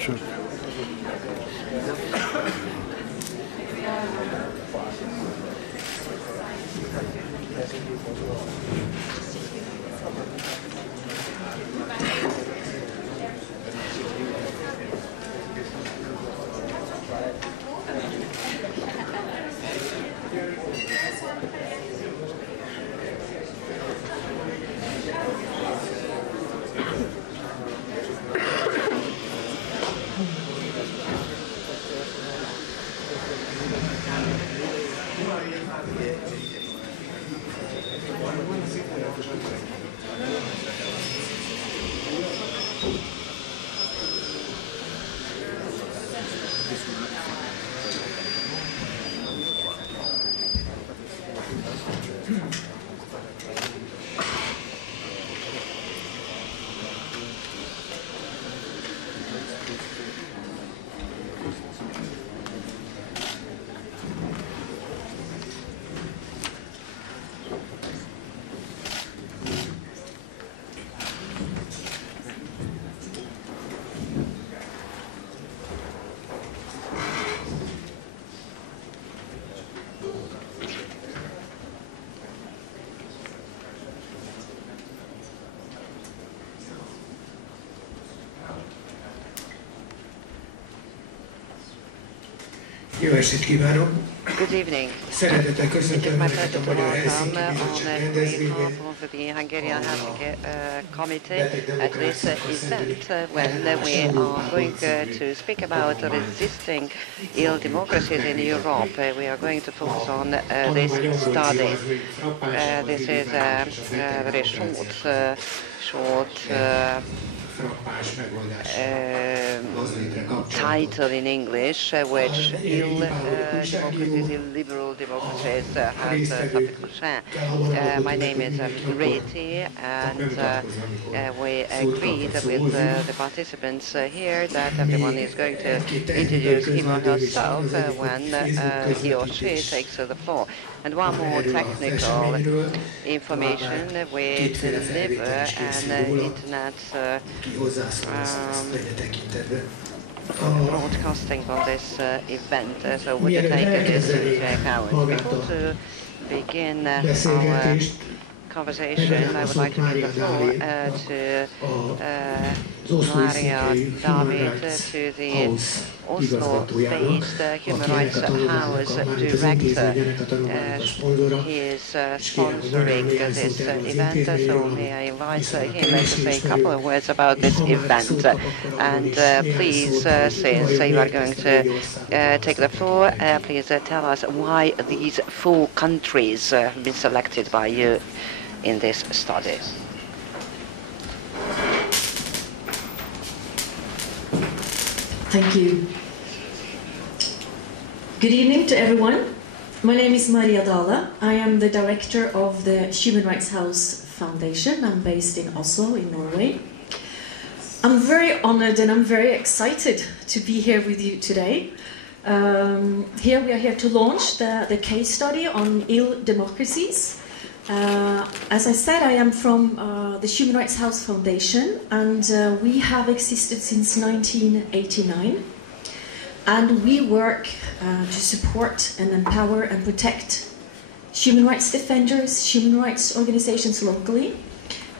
csak. Jó estét kívánok! Good evening. Szeretettel It is köszöntöm my Önöket pleasure a to Magyar welcome Helsinki on Bizottság behalf rendezvényen. of the Hungarian Helsinki Committee at this event when we are going to speak about resisting ill democracies in Europe. We are going to focus on this study. This is a very short title in English, which ill democracies, illiberal democracies has something to share. My name is Reti, and we agreed with the participants here that everyone is going to introduce him or herself when he or she takes the floor. And one more technical information, we deliver an internet broadcasting on this event, so would you take this into account? Before to begin our conversation, I would like to give the floor to Maria David, to the Oslo-based Human Rights House Director. He is sponsoring this event, so may I invite him to say a couple of words about this event. And please, since you are going to take the floor, please tell us why these 4 countries have been selected by you in this study. Thank you. Good evening to everyone. My name is Maria Dala. I am the director of the Human Rights House Foundation. I'm based in Oslo, in Norway. I'm very honored and I'm very excited to be here with you today. Here we are here to launch the case study on ill democracies. As I said, I am from the Human Rights House Foundation, and we have existed since 1989. And we work to support and empower and protect human rights defenders, human rights organizations locally,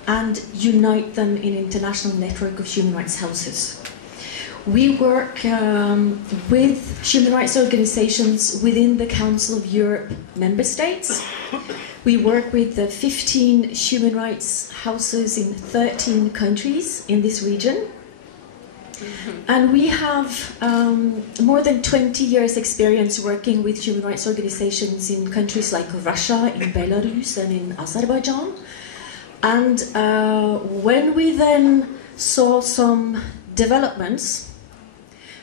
and unite them in an international network of human rights houses. We work with human rights organizations within the Council of Europe member states. We work with 15 human rights houses in 13 countries in this region. And we have more than 20 years experience working with human rights organizations in countries like Russia, in Belarus, and in Azerbaijan. And when we then saw some developments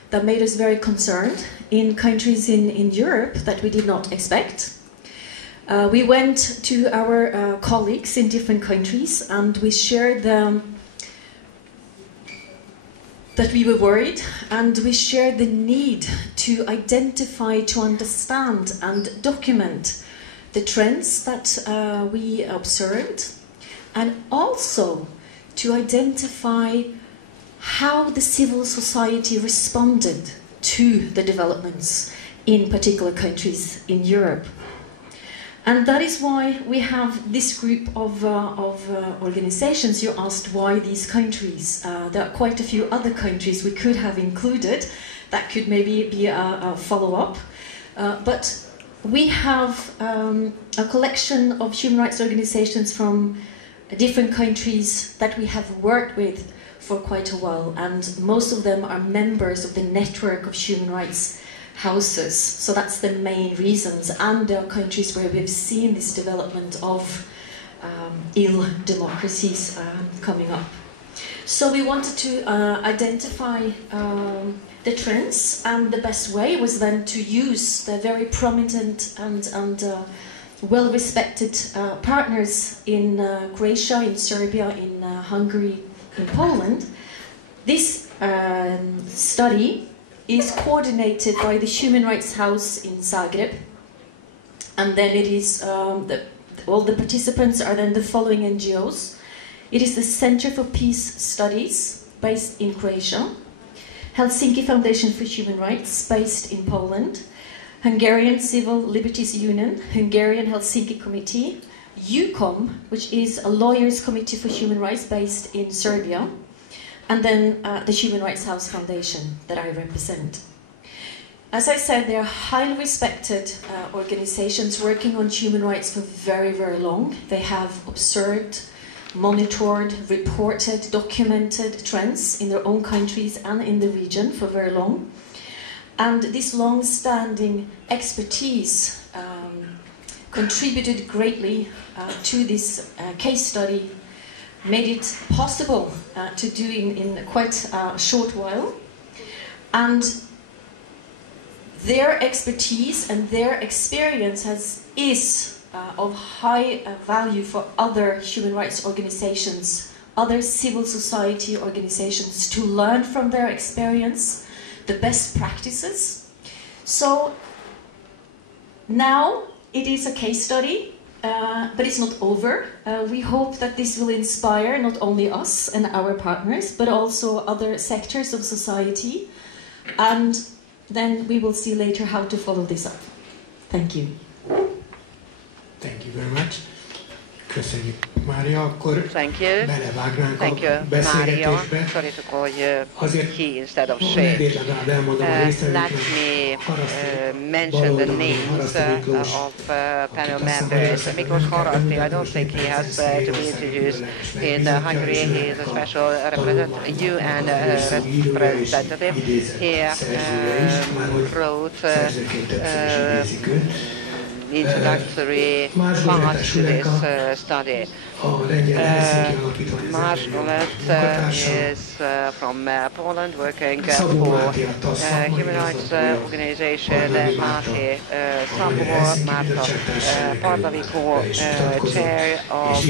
that made us very concerned in countries in Europe that we did not expect, we went to our colleagues in different countries and we shared that we were worried, and we shared the need to identify, to understand and document the trends that we observed, and also to identify how the civil society responded to the developments in particular countries in Europe. And that is why we have this group of organizations. You asked why these countries. There are quite a few other countries we could have included. That could maybe be a follow-up. But we have a collection of human rights organizations from different countries that we have worked with for quite a while. And most of them are members of the network of human rights houses. So that's the main reasons. And there are countries where we've seen this development of ill democracies coming up. So we wanted to identify the trends, and the best way was then to use the very prominent and well-respected partners in Croatia, in Serbia, in Hungary, in Poland. This study is coordinated by the Human Rights House in Zagreb, and then it is all the participants are then the following NGOs. It is the Center for Peace Studies, based in Croatia, Helsinki Foundation for Human Rights, based in Poland, Hungarian Civil Liberties Union, Hungarian Helsinki Committee, UCOM, which is a lawyers' committee for human rights based in Serbia, and then the Human Rights House Foundation that I represent. As I said, they are highly respected organizations working on human rights for very, very long. They have observed, monitored, reported, documented trends in their own countries and in the region for very long. And this long-standing expertise contributed greatly to this case study, made it possible to do in quite a short while. And their expertise and their experience is of high value for other human rights organizations, other civil society organizations, to learn from their experience, the best practices. So now it is a case study, but it's not over. We hope that this will inspire not only us and our partners, but also other sectors of society. And then we will see later how to follow this up. Thank you. Thank you very much. Köszönjük, Mária. Akkor belevágnánk a beszélgetésbe. He instead of she. Let me mention the names of panel members. Miklos Haraszti, I don't think he has to be introduced. In Hungary, he is a special UN representative. He wrote introductory part to this study. Marshmallet is from Poland, working for human rights organization. Máté Szabó, Márta Pardavikó, chair of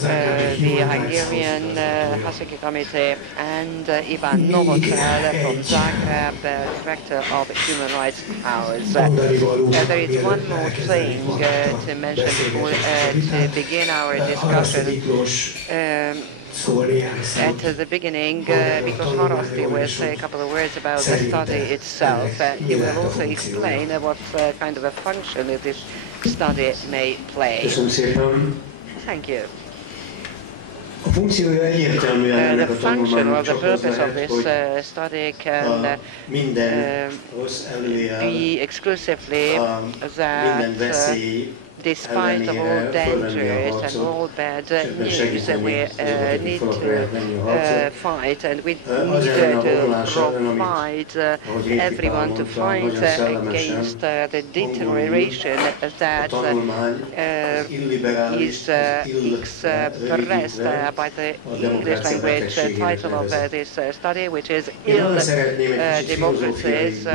the Hungarian Helsinki Committee, and Ivan Novotel from Zagreb, director of Human Rights House. There is one more thing to mention before to begin our discussion. At the beginning, Miklos Haraszti will say a couple of words about the study itself. He will also explain what kind of a function this study may play. Thank you. The function or the purpose of this study can be exclusively that despite all dangers and all bad news, we need to fight, and we need to provide everyone to fight against the deterioration that is expressed by the English language title of this study, which is Ill Democracies,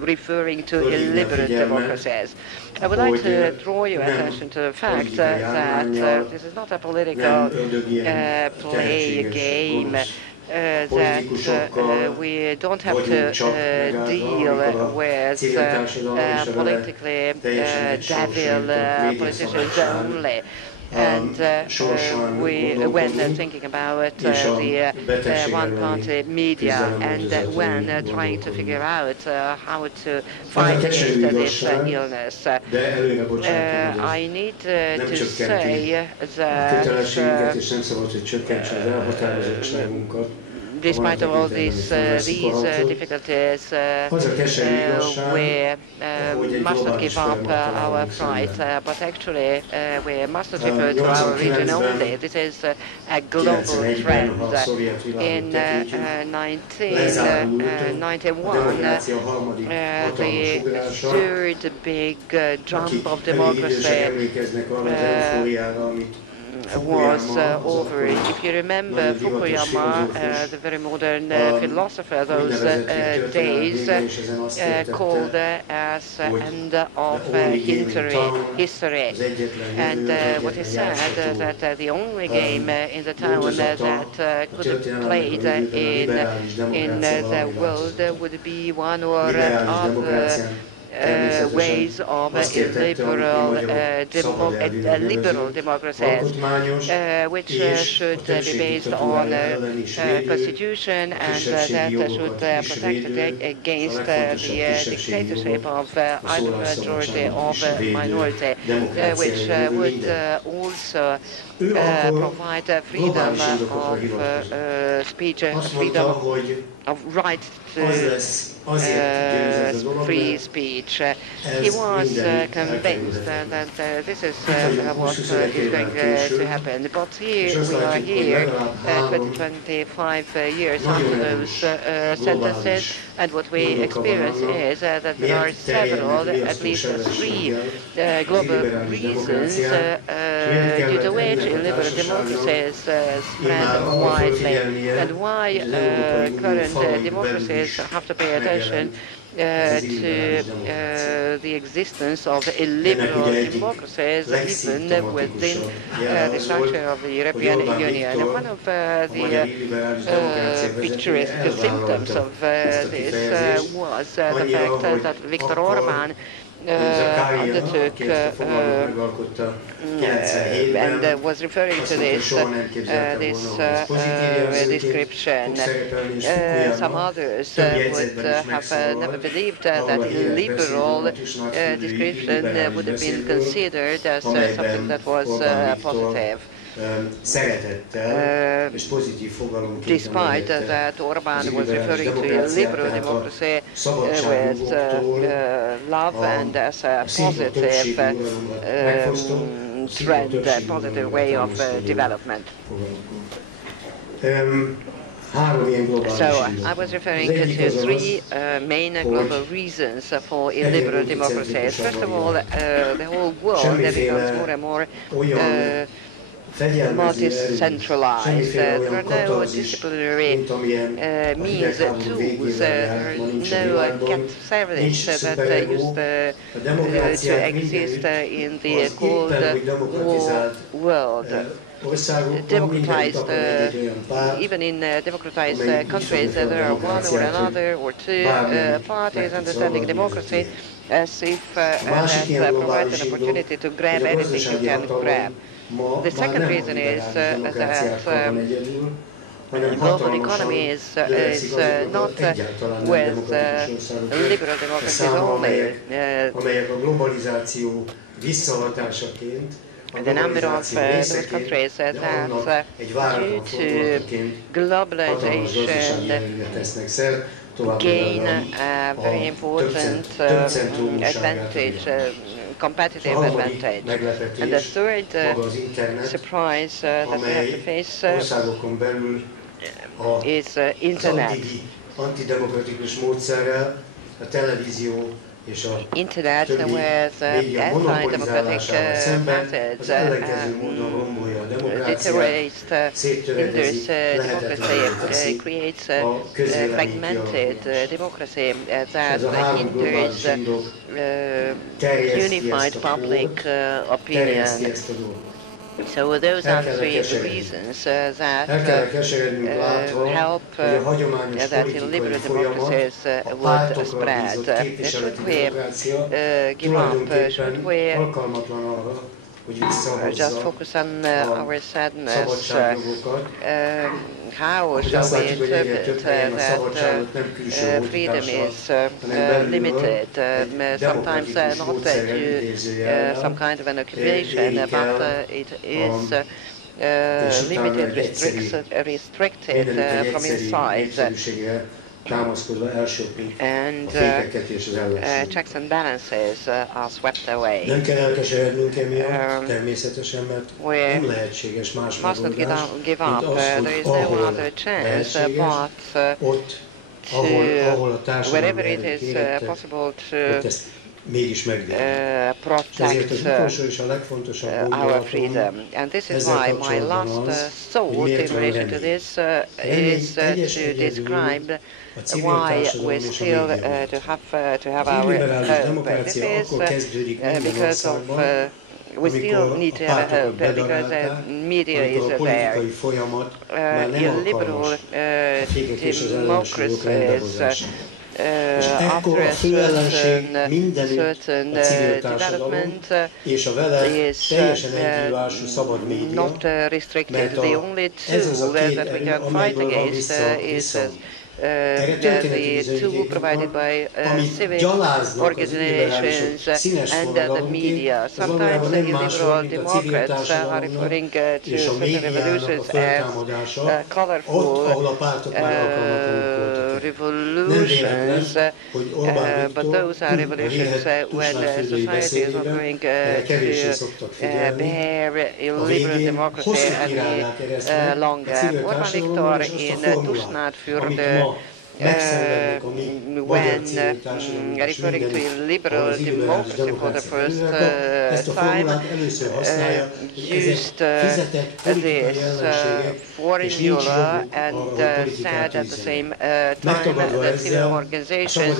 referring to illiberal democracies. I would like to draw your attention to the fact that this is not a political play game, that we don't have to deal with politically devil politicians only. And when thinking about the one-party media and when trying to figure out how to fight against this illness, I need to say that despite of all these difficulties, we must not give up our fight, but actually we must not refer to our region only. This is a global trend. In 1991, the third big jump of democracy was over. If you remember Fukuyama, the very modern philosopher, those days called as end of history. And what he said that the only game in the town that could be played in the world would be one or other ways of liberal democracies, which should be based on constitution and that should protect against the dictatorship of either majority or minority, which would also provide freedom of speech, freedom of right to free speech. He was convinced that this is what is going to happen. But here we are here, 25 years after those sentences, and what we experience is that there are several, at least three global reasons due to which illiberal democracies spread widely, and why current democracies have to pay attention to the existence of illiberal democracies even within the structure of the European Union. One of the picturesque symptoms of this was the fact that Viktor Orban undertook and was referring to this description. Some others would have never believed that illiberal description would have been considered as something that was positive. Despite that Orban was referring to liberal democracy with love and as a positive trend, a positive way of development. So I was referring to three main global reasons for illiberal democracies. First of all, the whole world becomes more and more multi-centralized. There are no disciplinary means, tools, there are no get service that used to exist in the Cold War world. Democratized, even in democratized countries, there are one or another or two parties understanding democracy as if that provides an opportunity to grab anything you can grab. The second reason is that global economy is not with liberal democracies only. The number of those countries that due to globalization gain a very important advantage, competitive advantage. And the third surprise that we have to face is internet. Internet with anti-democratic methods deteriorates, hinders democracy, creates fragmented democracy that hinders unified public opinion. So those are three reasons that help that illiberal democracies would spread. Should we give up? Should we just focus on our sadness. How shall we interpret that freedom is limited? Sometimes not due some kind of an occupation, but it is limited, restricted from inside. And checks and balances are swept away. We must not give up. There is no other chance but to, wherever it is possible, to protect our freedom. And this is why my last thought in relation to this is to describe why we still to have our hope. This is because of we still need to have a hope because the media is there. Illiberal democracies after a certain development is not restricted. The only tool that we can fight against is the tool provided by civil organizations and the media. Sometimes the illiberal Democrats are referring to certain revolutions as colorful revolutions, but those are revolutions when society is not going to bear illiberal democracy any longer. Orbán Viktor in Tusnádfürd when referring to illiberal democracy for the first time, used this formula and said at the same time that civil organizations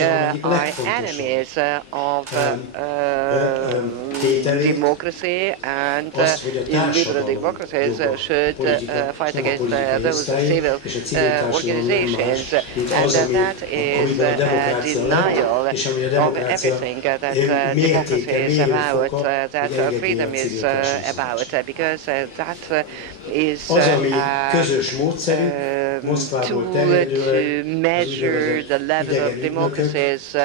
are enemies of democracy and illiberal democracies should fight against those civil organizations. And that is a denial of everything that democracy is about, that freedom is about, because that is a tool to measure the level of democracies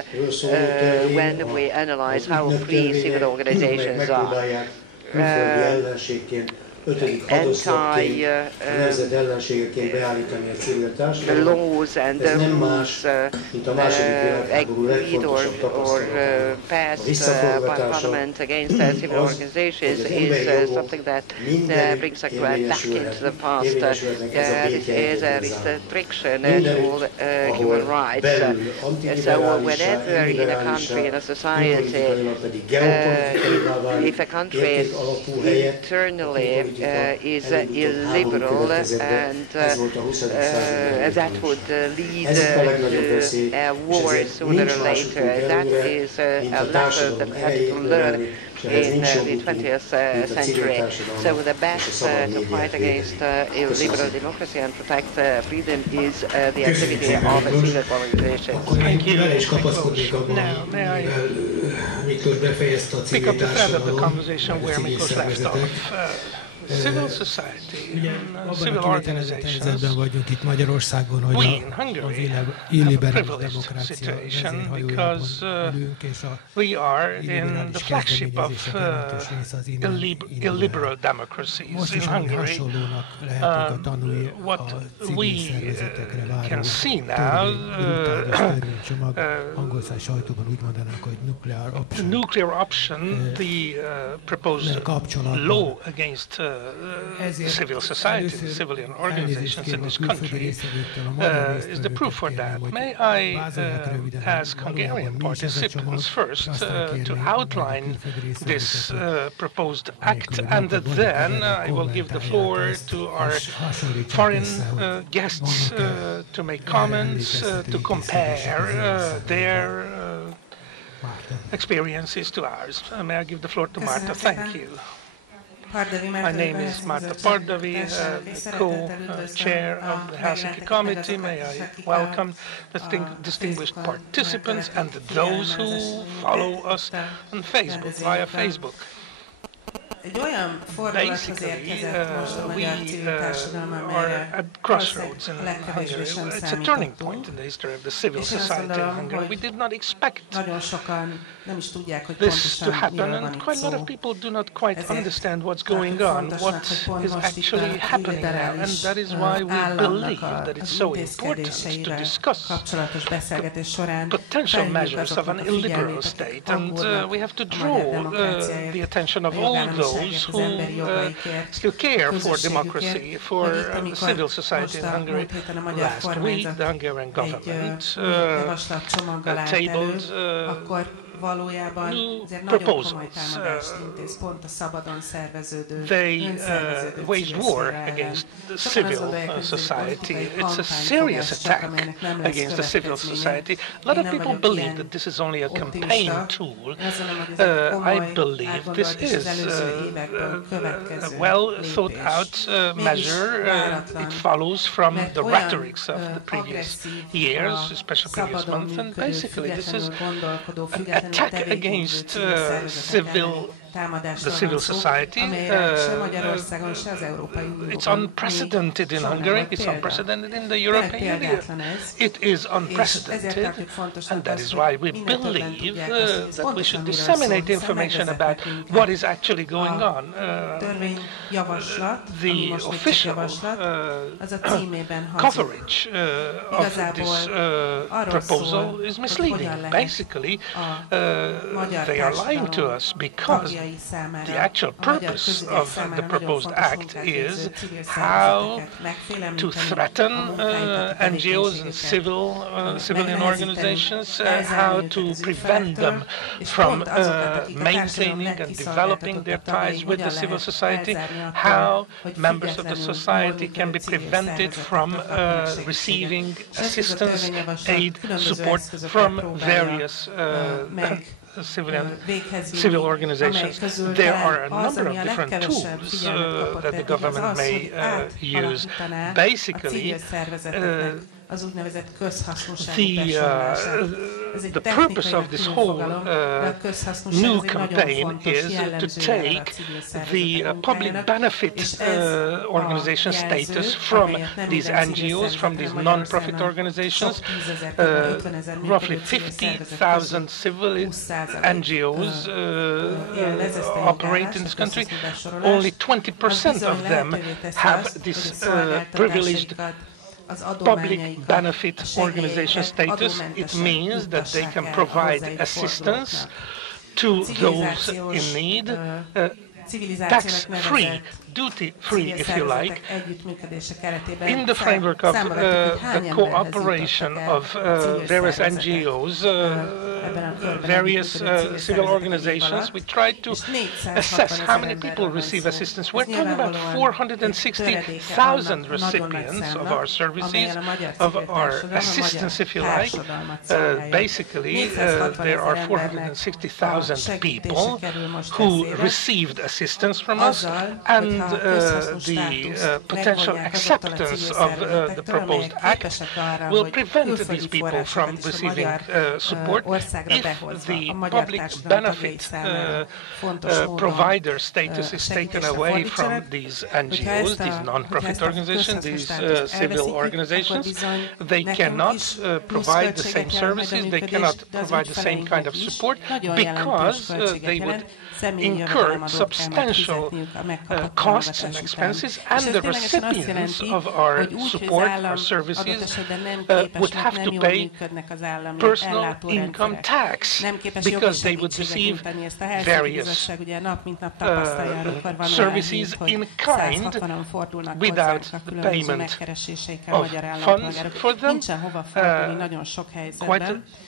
when we analyze how free civil organizations are. Laws and rules agreed or passed by Parliament against civil organizations is something that brings us back into the past. This is a restriction to all human rights. So whenever in a country, in a society, if a country internally is illiberal, and that would lead to a war sooner or later. That is a lesson that we have to learn in the 20th century. So the best to fight against illiberal democracy and protect freedom is the activity of a civil organization. Thank you. Now, may I pick up the thread of the conversation where Miklos left off? Civil society, civil organizations. We in Hungary have a privileged situation because we are in the flagship of illiberal democracies in Hungary. What we can see now, the nuclear option, the proposed law against civil society, civilian organizations in this country, is the proof for that. May I ask Hungarian participants first to outline this proposed act, and then I will give the floor to our foreign guests to make comments, to compare their experiences to ours. May I give the floor to Marta? Thank you. My name is Marta Pardavi, co-chair of the Helsinki Committee. May I welcome the distinguished participants and those who follow us on Facebook, via Facebook. basically, we are at crossroads in Hungary. It's a turning point in the history of the civil society in Hungary. We did not expect this to happen, and quite a lot of people do not quite understand what's going on, what is actually happening now, and that is why we believe that it's so important to discuss potential measures of an illiberal state, and we have to draw the attention of all those who still care for democracy, for civil society in Hungary. Last week, the Hungarian government tabled new proposals. They waged war against the civil society. It's a serious attack against the civil society. A lot of people believe that this is only a campaign tool. I believe this is a well-thought-out measure. It follows from the rhetorics of the previous years, especially previous months, and basically this is an attack against the civil society. It's unprecedented in Hungary, it's unprecedented in the European Union. It is unprecedented, and that is why we believe that we should disseminate information about what is actually going on. The official coverage of this proposal is misleading. Basically, they are lying to us because the actual purpose of the proposed act is how to threaten NGOs and civilian organizations, how to prevent them from maintaining and developing their ties with the civil society, how members of the society can be prevented from receiving assistance, aid, support from various civil organizations. There are a number of different tools that the government may use. Basically, the purpose of this whole new campaign is to take the public benefit organization status from these NGOs, from these non-profit organizations. Roughly 50,000 civil NGOs operate in this country. Only 20% of them have this privileged public benefit organization status. It means that they can provide assistance to those in need, tax-free, duty-free, if you like, in the framework of the cooperation of various NGOs, various civil organizations. We try to assess how many people receive assistance. We're talking about 460,000 recipients of our services, of our assistance, if you like. Basically, there are 460,000 people who received assistance from us, and the potential acceptance of the proposed act will prevent these people from receiving support if the public benefit provider status is taken away from these NGOs, these non-profit organizations, these civil organizations. They cannot provide the same services, they cannot provide the same kind of support because they would incur substantial costs and expenses, and the recipients of our support, our services, would have to pay personal income tax because they would receive various services in kind without the payment of funds for them.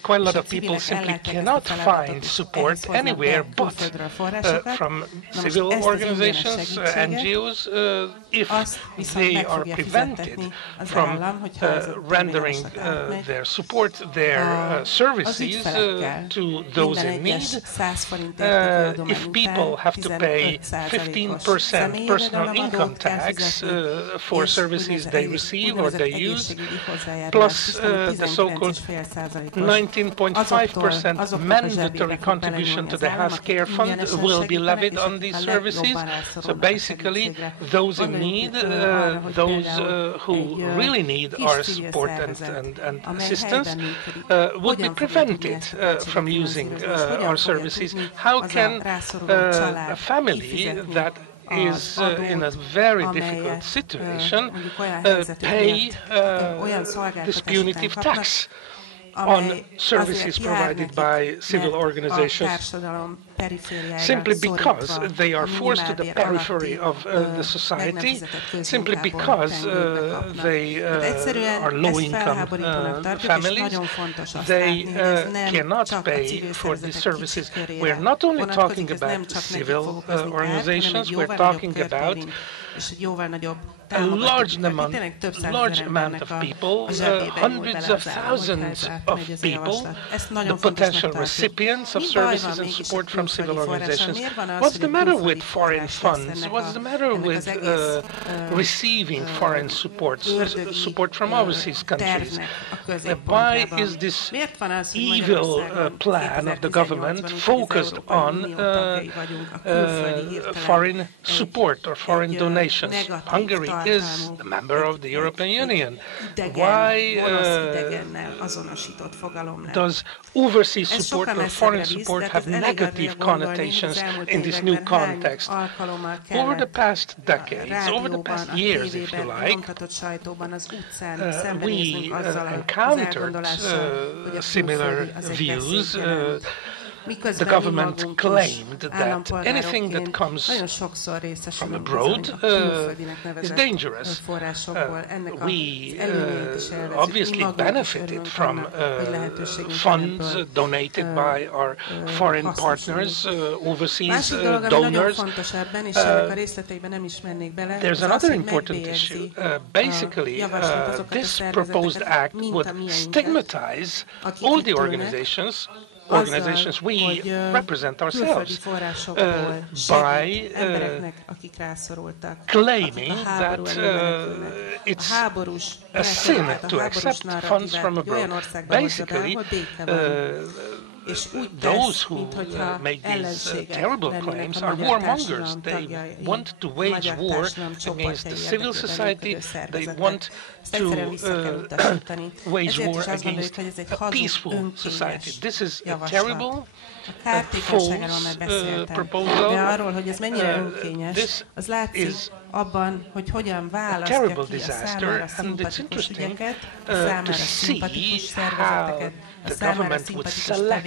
Quite a lot of people simply cannot find support anywhere but from civil organizations, NGOs, if they are prevented from rendering their support, their services to those in need. If people have to pay 15% personal income tax for services they receive or they use, plus the so-called 19.5% mandatory contribution to the healthcare fund, will be levied on these services. So basically, those in need, those who really need our support and assistance, would be prevented from using our services. How can a family that is in a very difficult situation pay this punitive tax on services provided by civil organizations, simply because they are forced to the periphery of the society, simply because they are low-income families. They cannot pay for these services. We're not only talking about civil organizations, we're talking about a large amount of people, hundreds of thousands of people, the potential recipients of services and support from civil organizations. What's the matter with foreign funds? What's the matter with receiving foreign support from overseas countries? Why is this evil plan of the government focused on foreign support or foreign donations? Hungary is a member of the European Union. Why does overseas support or foreign support have negative connotations in this new context? Over the past decades, over the past years, if you like, we encountered similar views. The government claimed that anything that comes from abroad is dangerous. We obviously benefited from funds donated by our foreign partners, overseas donors. There's another important issue. Basically, this proposed act would stigmatize all the organizations we represent ourselves by claiming that it's a sin to accept funds from abroad. Basically, those who make these terrible claims are warmongers. They want to wage war against the civil society. They want to wage war against a peaceful society. This is a terrible, false proposal. This is a terrible disaster, and it's interesting to see how the government would select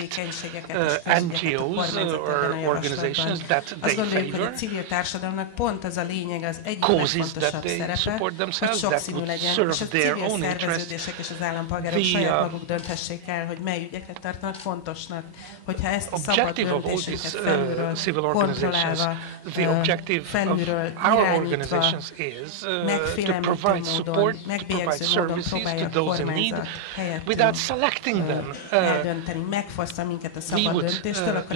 NGOs or organizations that they favor, causes that they support themselves, that would serve their own interests. The objective of all these civil organizations, the objective of our organizations is to provide support, to provide services to those in need without selecting them. We would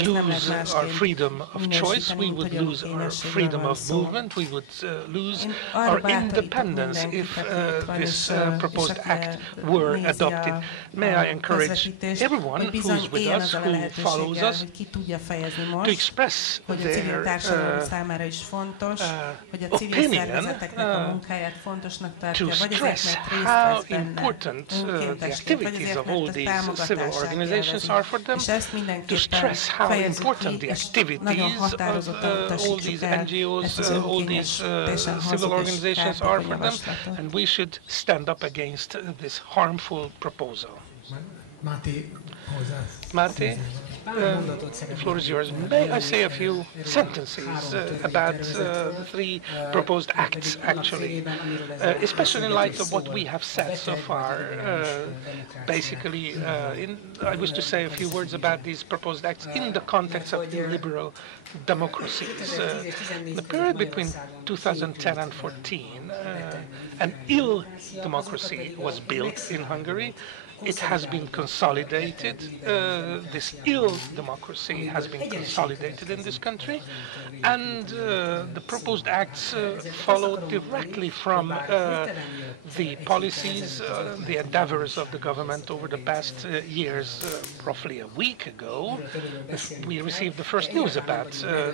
lose our freedom of choice, we would lose our freedom of movement, we would lose our independence if this proposed act were adopted. May I encourage everyone who's with us, who follows us, to express their opinion, to stress how important the activities of all these civil organizations are for them, to stress how important the activities of all these NGOs, all these civil organizations are for them, and we should stand up against this harmful proposal. Mate, the floor is yours. May I say a few sentences about the three proposed acts, actually, especially in light of what we have said so far. Basically, I wish to say a few words about these proposed acts in the context of liberal democracies. The period between 2010 and 2014, an ill democracy was built in Hungary. it has been consolidated. This ill democracy has been consolidated in this country, and the proposed acts follow directly from the policies, the endeavors of the government over the past years. Roughly a week ago, we received the first news about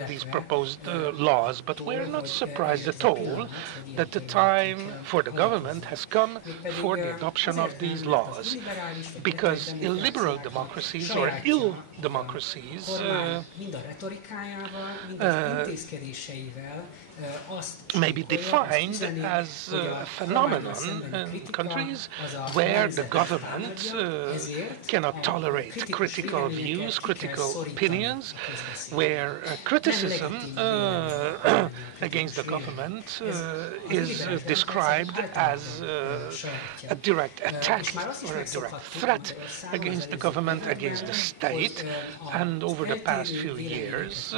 these proposed laws, but we're not surprised at all that the time for the government has come for the adoption of these laws, because illiberal democracies or ill democracies may be defined as a phenomenon in countries where the government cannot tolerate critical views, critical opinions, where criticism against the government is described as a direct attack or a direct threat against the government, against the state. And over the past few years,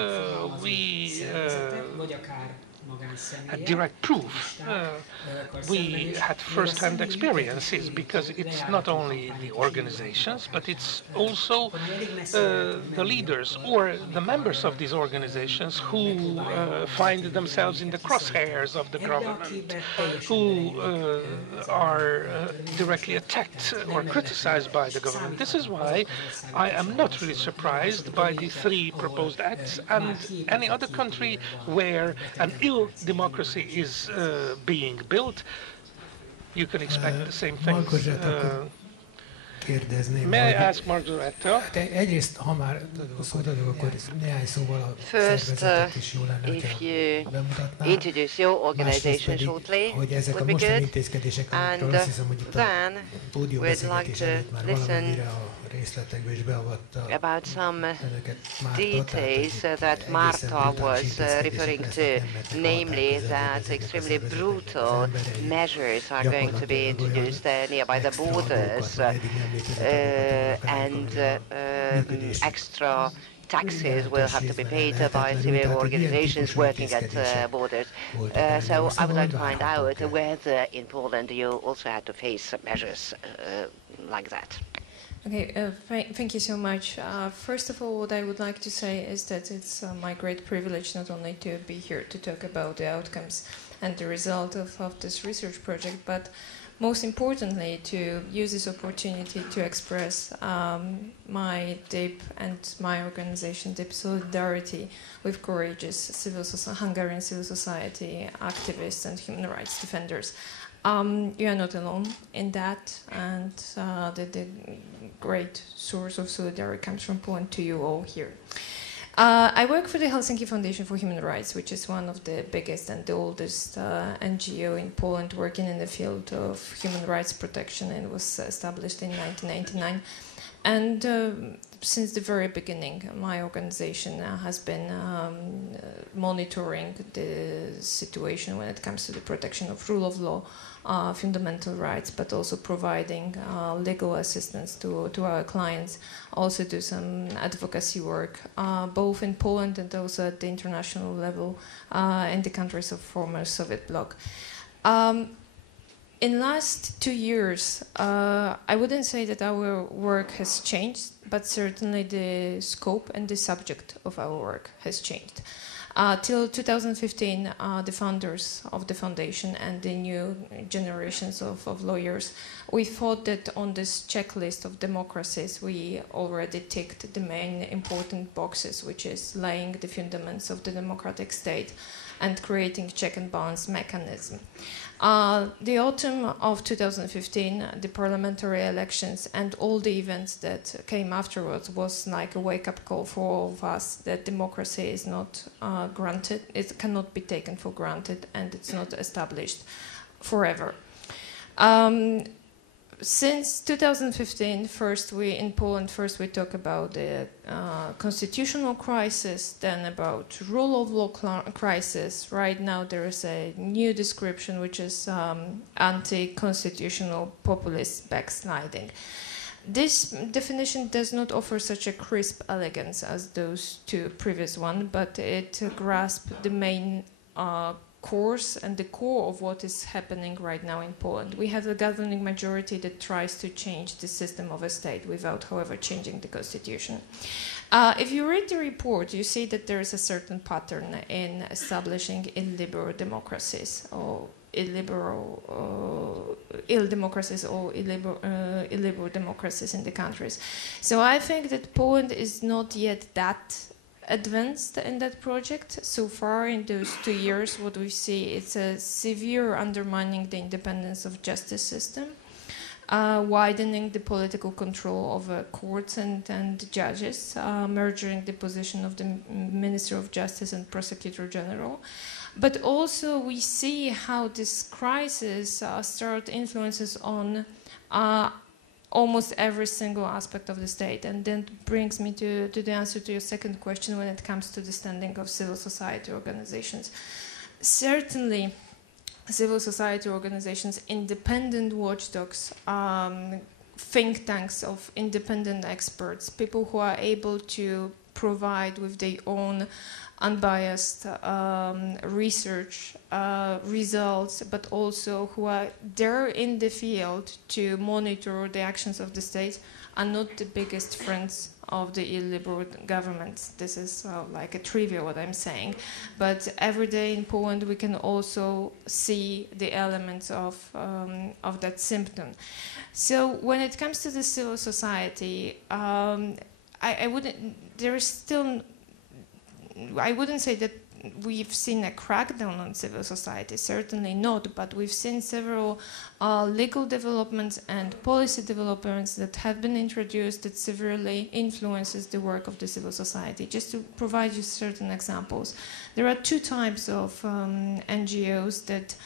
we had direct proof. We had first-hand experiences, because it's not only the organizations, but it's also the leaders or the members of these organizations who find themselves in the crosshairs of the government, who are directly attacked or criticized by the government. This is why I am not really surprised by the three proposed acts, and any other country where an ill democracy is being built, you can expect the same things. May I ask Margareta? First, if you introduce your organization shortly, would be good. And then we'd like to listen about some details that Marta was referring to, namely that extremely brutal measures are going to be introduced nearby the borders, and extra taxes will have to be paid by civil organizations working at borders. So I would like to find out whether in Poland you also had to face measures like that. Okay, thank you so much. First of all, what I would like to say is that it's my great privilege not only to be here to talk about the outcomes and the result of this research project, but most importantly to use this opportunity to express my deep and my organization deep solidarity with courageous Hungarian civil society activists and human rights defenders. You are not alone in that, and the great source of solidarity comes from Poland to you all here. I work for the Helsinki Foundation for Human Rights, which is one of the biggest and the oldest NGO in Poland working in the field of human rights protection, and was established in 1999. And since the very beginning, my organization has been monitoring the situation when it comes to the protection of rule of law, fundamental rights, but also providing legal assistance to our clients. Also do some advocacy work, both in Poland and also at the international level in the countries of former Soviet bloc. In the last 2 years, I wouldn't say that our work has changed, but certainly the scope and the subject of our work has changed. Till 2015, the founders of the foundation and the new generations of lawyers, we thought that on this checklist of democracies, we already ticked the main important boxes, which is laying the fundaments of the democratic state and creating check and balance mechanism. The autumn of 2015, the parliamentary elections and all the events that came afterwards was like a wake-up call for all of us that democracy is not granted, it cannot be taken for granted, and it's not established forever. Since 2015, in Poland, we talk about the constitutional crisis, then about rule of law crisis. Right now there is a new description, which is anti-constitutional populist backsliding. This definition does not offer such a crisp elegance as those two previous ones, but it grasps the main course and the core of what is happening right now in Poland. We have a governing majority that tries to change the system of a state without, however, changing the constitution. If you read the report, you see that there is a certain pattern in establishing illiberal democracies or ill democracies or illiberal democracies in the countries. So I think that Poland is not yet that advanced in that project. So far in those 2 years, what we see is a severe undermining the independence of justice system, widening the political control of courts and judges, merging the position of the Minister of Justice and Prosecutor General. But also we see how this crisis start influences on almost every single aspect of the state. And then brings me to the answer to your second question when it comes to the standing of civil society organizations. Certainly, civil society organizations, independent watchdogs, think tanks of independent experts, people who are able to provide with their own unbiased research results, but also who are there in the field to monitor the actions of the state, are not the biggest friends of the illiberal governments. This is like a trivia what I'm saying, but every day in Poland we can also see the elements of that symptom. So when it comes to the civil society, I wouldn't say that we've seen a crackdown on civil society, certainly not, but we've seen several legal developments and policy developments that have been introduced that severely influences the work of the civil society. Just to provide you certain examples, there are 2 types of NGOs that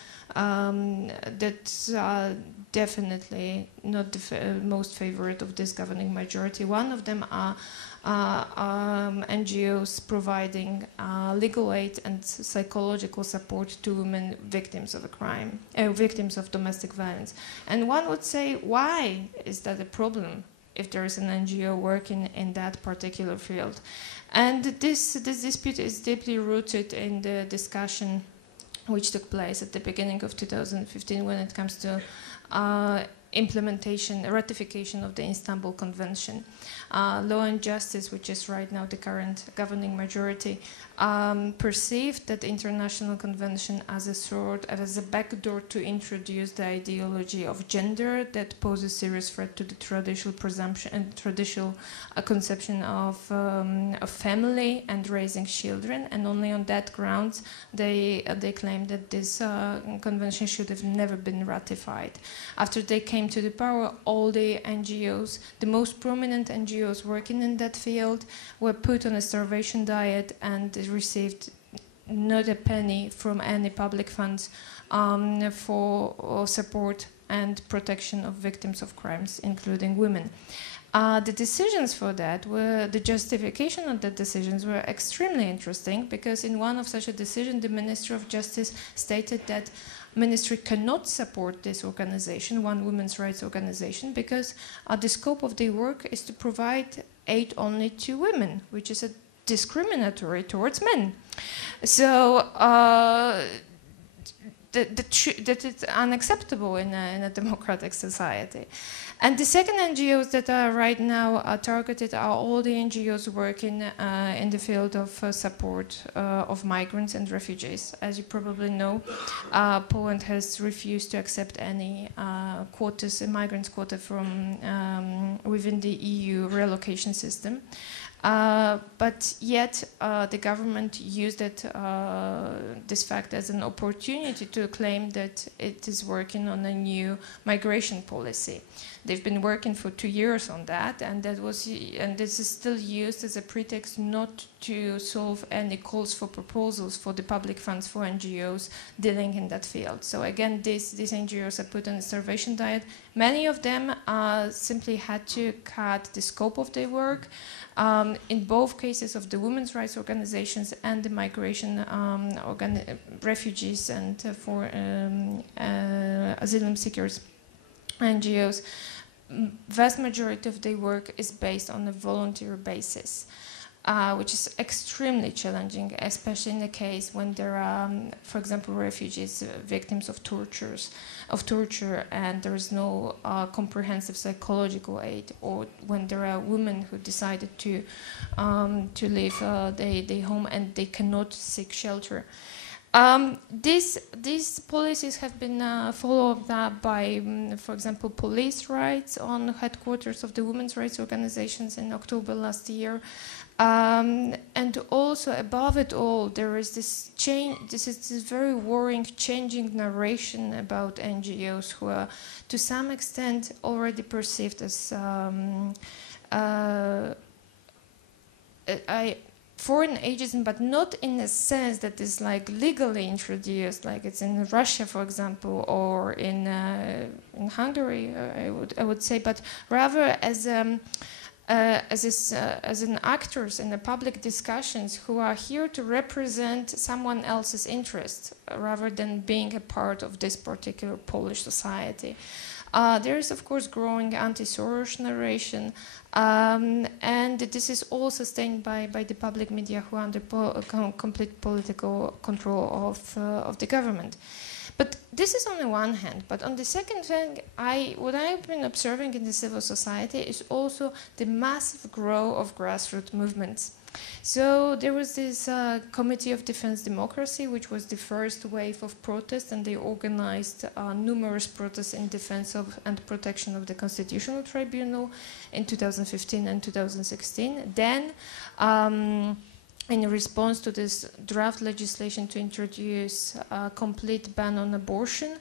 are definitely not the most favorite of this governing majority. One of them are NGOs providing legal aid and psychological support to women victims of a crime, victims of domestic violence. And one would say, why is that a problem if there is an NGO working in that particular field? And this dispute is deeply rooted in the discussion which took place at the beginning of 2015 when it comes to ratification of the Istanbul Convention. Law and Justice, which is right now the current governing majority, perceived that the international convention as a backdoor to introduce the ideology of gender that poses serious threat to the traditional presumption and traditional conception of family and raising children, and only on that grounds they claimed that this convention should have never been ratified. After they came to the power, all the NGOs, the most prominent NGOs working in that field, were put on a starvation diet and received not a penny from any public funds for support and protection of victims of crimes, including women. The decisions for that the justification of the decisions were extremely interesting, because in one of such a decision, the Minister of Justice stated that Ministry cannot support this organization, one women's rights organization, because the scope of their work is to provide aid only to women, which is a discriminatory towards men. So that it's unacceptable in a democratic society. And the second NGOs that are right now targeted are all the NGOs working in the field of support of migrants and refugees. As you probably know, Poland has refused to accept any quotas, migrants quota from within the EU relocation system. But yet the government used this fact as an opportunity to claim that it is working on a new migration policy. They've been working for 2 years on that, and this is still used as a pretext not to solve any calls for proposals for the public funds for NGOs dealing in that field. So again, these NGOs are put on a starvation diet. Many of them simply had to cut the scope of their work. In both cases of the women's rights organizations and the migration refugees and for asylum seekers NGOs, vast majority of their work is based on a volunteer basis. which is extremely challenging, especially in the case when there are, for example, refugees, victims of torture, and there is no comprehensive psychological aid, or when there are women who decided to leave their home and they cannot seek shelter. These policies have been followed up by, for example, police raids on headquarters of the women's rights organizations in October last year. And also, above it all, there is this change. This is this very worrying, changing narration about NGOs who are, to some extent, already perceived as foreign ageism, but not in a sense that is like legally introduced, like it's in Russia, for example, or in Hungary, I would say, but rather as an actors in the public discussions who are here to represent someone else's interest rather than being a part of this particular Polish society. There is, of course, growing anti-Soros narration, and this is all sustained by the public media who are under complete political control of the government. But this is on the one hand. But on the second hand, what I've been observing in the civil society is also the massive growth of grassroots movements. So there was this Committee of Defense Democracy, which was the first wave of protests, and they organized numerous protests in defense of and protection of the Constitutional Tribunal in 2015 and 2016. Then, in response to this draft legislation to introduce a complete ban on abortion,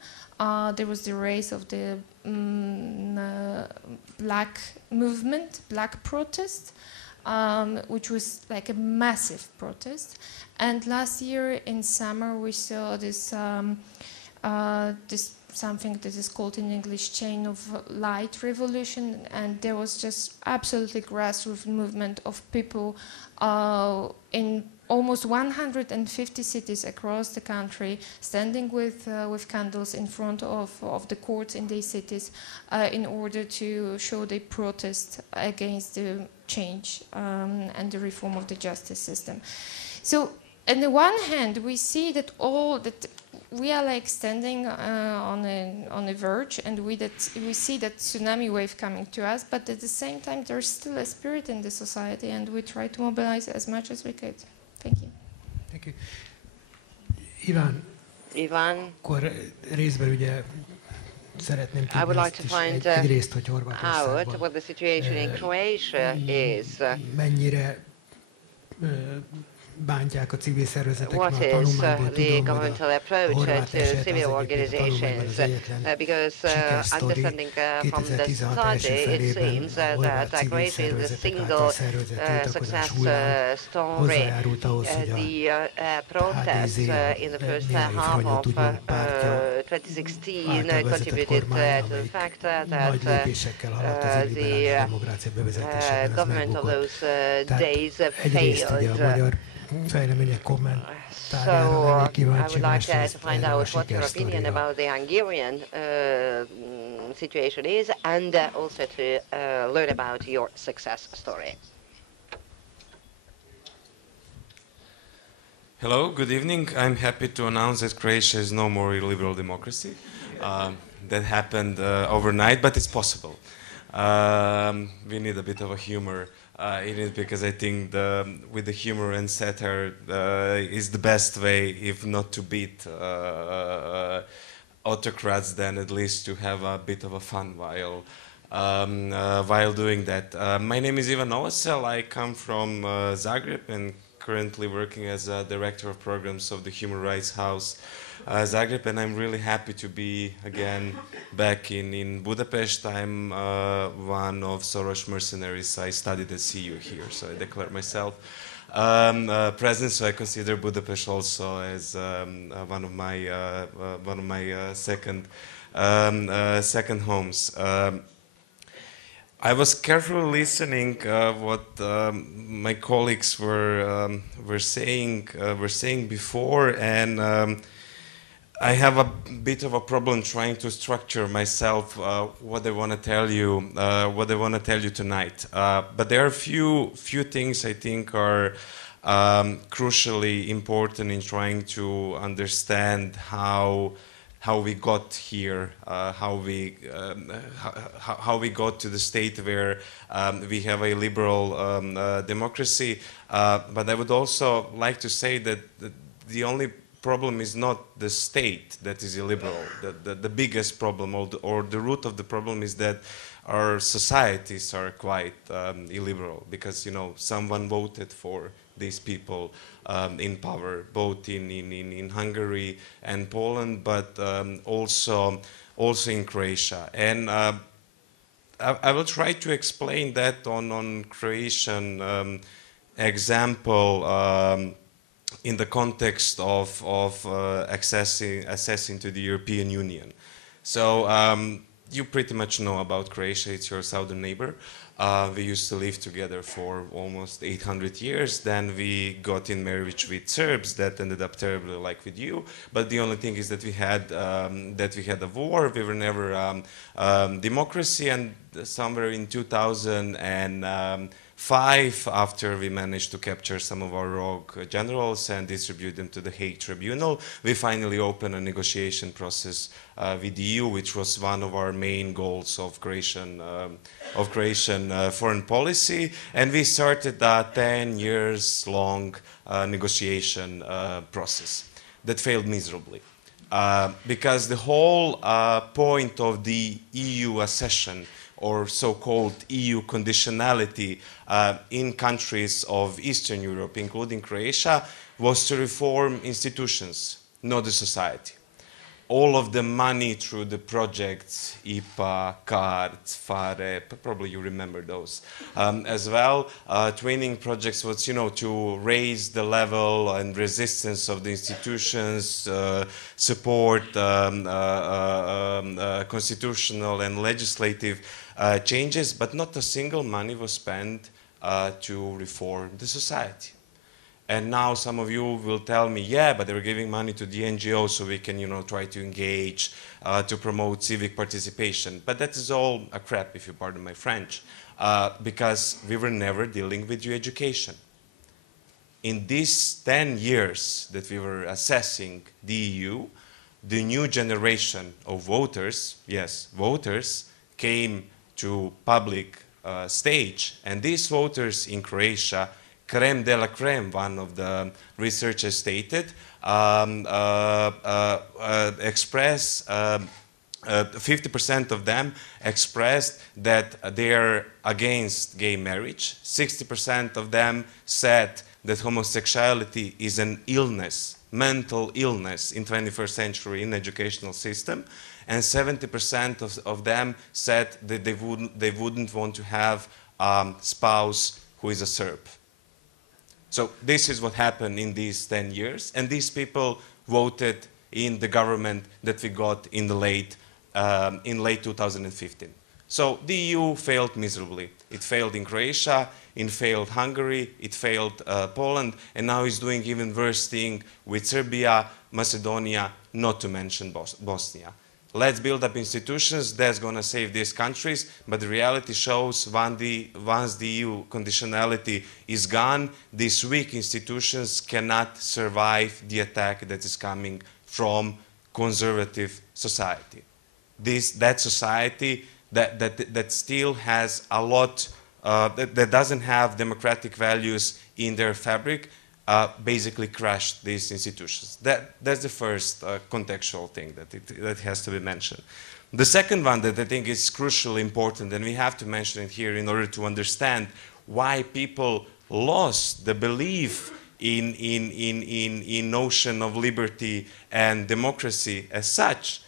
there was the rise of the black movement, black protest, which was like a massive protest. And last year in summer we saw this, something that is called in English Chain of Light Revolution, and there was just absolutely grassroots movement of people in almost 150 cities across the country, standing with candles in front of the courts in these cities in order to show their protest against the change and the reform of the justice system. So on the one hand, we see that we are like standing on a verge, and we see that tsunami wave coming to us, but at the same time there's still a spirit in the society, and we try to mobilize as much as we could. Thank you. Thank you. Ivan, akkor részben ugye szeretném tudni azt is egy részt, hogy Horvátországban what the situation in Croatia is. Mennyire bántják a civil szervezetek, a tanulmányból tudom, hogy a horvát eset az egyébként a tanulmányban az egyetlen sikersztori. 2016 első felében a horvát civil szervezetek által szervezett tiltakozás hullám hozzájárult ahhoz, hogy a HDZ, a néha tudjon pártja által vezetett kormány, amelyik nagy lépésekkel haladt az illiberális demokrácia bevezetésében, ez megbukott. Tehát egyrészt ugye a magyar fejlemények kommentárjára lennék kíváncsi, másrészt erre a sikersztoriról. About the Hungarian situation is, and also to learn about your success story. Hello, good evening. I'm happy to announce that Croatia is no more a liberal democracy. That happened overnight, but it's possible. We need a bit of a humor in it, because I think with the humor and satire is the best way, if not to beat autocrats, then at least to have a bit of a fun while doing that. My name is Ivan Novosel. I come from Zagreb and currently working as a director of programs of the Human Rights House Zagreb, and I'm really happy to be again back in Budapest. I'm one of Soros mercenaries. I studied at CU here, so I declare myself present. So I consider Budapest also as one of my second homes. I was carefully listening what my colleagues were saying before, and I have a bit of a problem trying to structure myself what I want to tell you, tonight. But there are few things I think are crucially important in trying to understand how we got here, how we got to the state where we have a liberal democracy. But I would also like to say that the only problem is not the state that is illiberal. The biggest problem or the root of the problem is that our societies are quite illiberal, because someone voted for these people in power, both in Hungary and Poland, but also in Croatia. And I will try to explain that on Croatian example in the context of accessing to the European Union. So you pretty much know about Croatia. It's your southern neighbor. We used to live together for almost 800 years. Then we got in marriage with Serbs. That ended up terribly, like with you. But the only thing is that we had a war. We were never democracy. And somewhere in 2005, after we managed to capture some of our rogue generals and distribute them to the Hague Tribunal, we finally opened a negotiation process with the EU, which was one of our main goals of Croatian foreign policy. And we started a 10 years long negotiation process that failed miserably. Because the whole point of the EU accession, or so-called EU conditionality in countries of Eastern Europe, including Croatia, was to reform institutions, not the society. All of the money through the projects, IPA, CARDS, FARE, probably you remember those as well. Twinning projects was, to raise the level and resistance of the institutions, support constitutional and legislative changes, but not a single money was spent to reform the society. And now some of you will tell me, yeah, but they were giving money to the NGO so we can, try to engage, to promote civic participation. But that is all a crap, if you pardon my French, because we were never dealing with your education. In these 10 years that we were assessing the EU, the new generation of voters, yes, voters, came to public stage. And these voters in Croatia, creme de la creme, one of the researchers stated, express 50% of them expressed that they're against gay marriage. 60% of them said that homosexuality is an illness, mental illness in 21st century in educational system. And 70% of them said that they wouldn't want to have a spouse who is a Serb. So this is what happened in these 10 years. And these people voted in the government that we got in late 2015. So the EU failed miserably. It failed in Croatia, it failed Hungary, it failed Poland, and now it's doing even worse thing with Serbia, Macedonia, not to mention Bosnia. Let's build up institutions, that's going to save these countries, but the reality shows once the EU conditionality is gone, these weak institutions cannot survive the attack that is coming from conservative society. That society that still has a lot, that doesn't have democratic values in their fabric, basically crashed these institutions. That's the first contextual thing that has to be mentioned. The second one that I think is crucially important, and we have to mention it here in order to understand why people lost the belief in notion of liberty and democracy as such,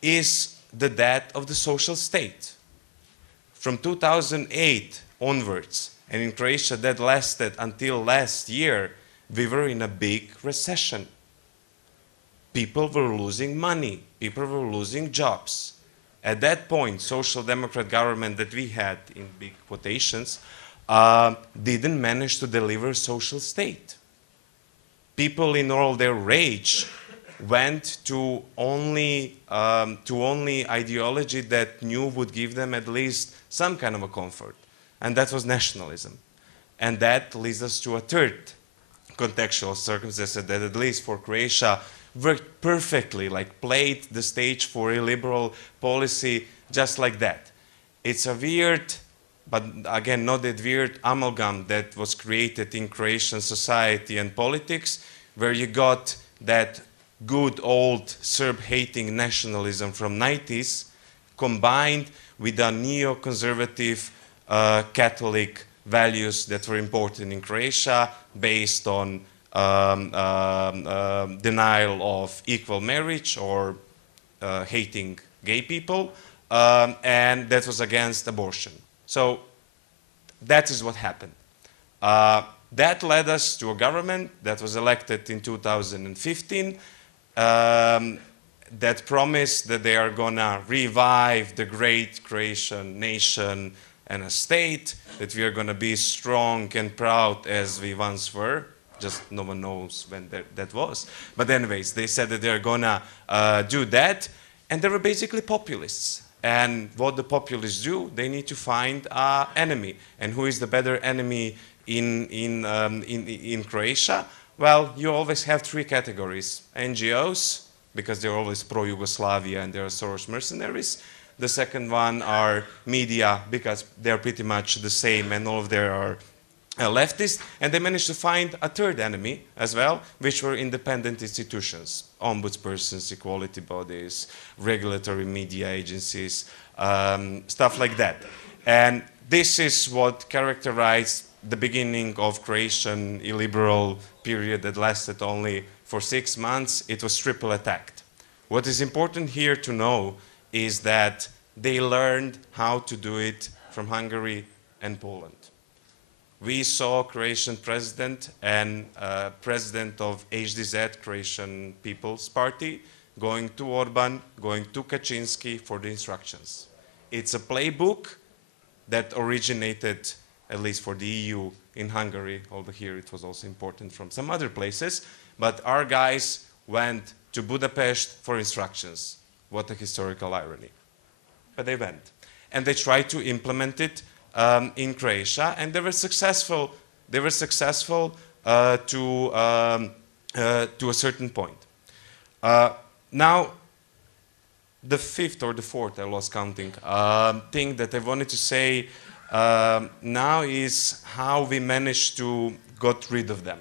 is the death of the social state. From 2008 onwards, and in Croatia that lasted until last year, we were in a big recession. People were losing money. People were losing jobs. At that point, social democrat government that we had, in big quotations, didn't manage to deliver social state. People in all their rage went to only ideology that knew would give them at least some kind of a comfort, and that was nationalism. And that leads us to a third contextual circumstance that at least for Croatia worked perfectly, like played the stage for a liberal policy just like that. It's a weird, but again, not that weird amalgam that was created in Croatian society and politics, where you got that good old Serb-hating nationalism from 90s combined with a neoconservative Catholic values that were important in Croatia based on denial of equal marriage or hating gay people, and that was against abortion. So that is what happened. That led us to a government that was elected in 2015 that promised that they are gonna revive the great Croatian nation and a state, that we are gonna be strong and proud as we once were. Just no one knows when that was. But anyways, they said that they're gonna do that, and they were basically populists. And what the populists do, they need to find an enemy. And who is the better enemy in Croatia? Well, you always have three categories. NGOs, because they're always pro-Yugoslavia and they're Soros mercenaries. The second one are media, because they're pretty much the same and all of them are leftists. And they managed to find a third enemy as well, which were independent institutions, ombudspersons, equality bodies, regulatory media agencies, stuff like that. And this is what characterized the beginning of Croatian illiberal period that lasted only for 6 months. It was triple attacked. What is important here to know is that they learned how to do it from Hungary and Poland. We saw Croatian president and president of HDZ, Croatian People's Party, going to Orban, going to Kaczynski for the instructions. It's a playbook that originated, at least for the EU, in Hungary, although here it was also important from some other places. But our guys went to Budapest for instructions. What a historical irony. But they went. And they tried to implement it in Croatia, and they were successful. They were successful to a certain point. Now, the fifth or the fourth, I lost counting, thing that I wanted to say now is how we managed to get rid of them.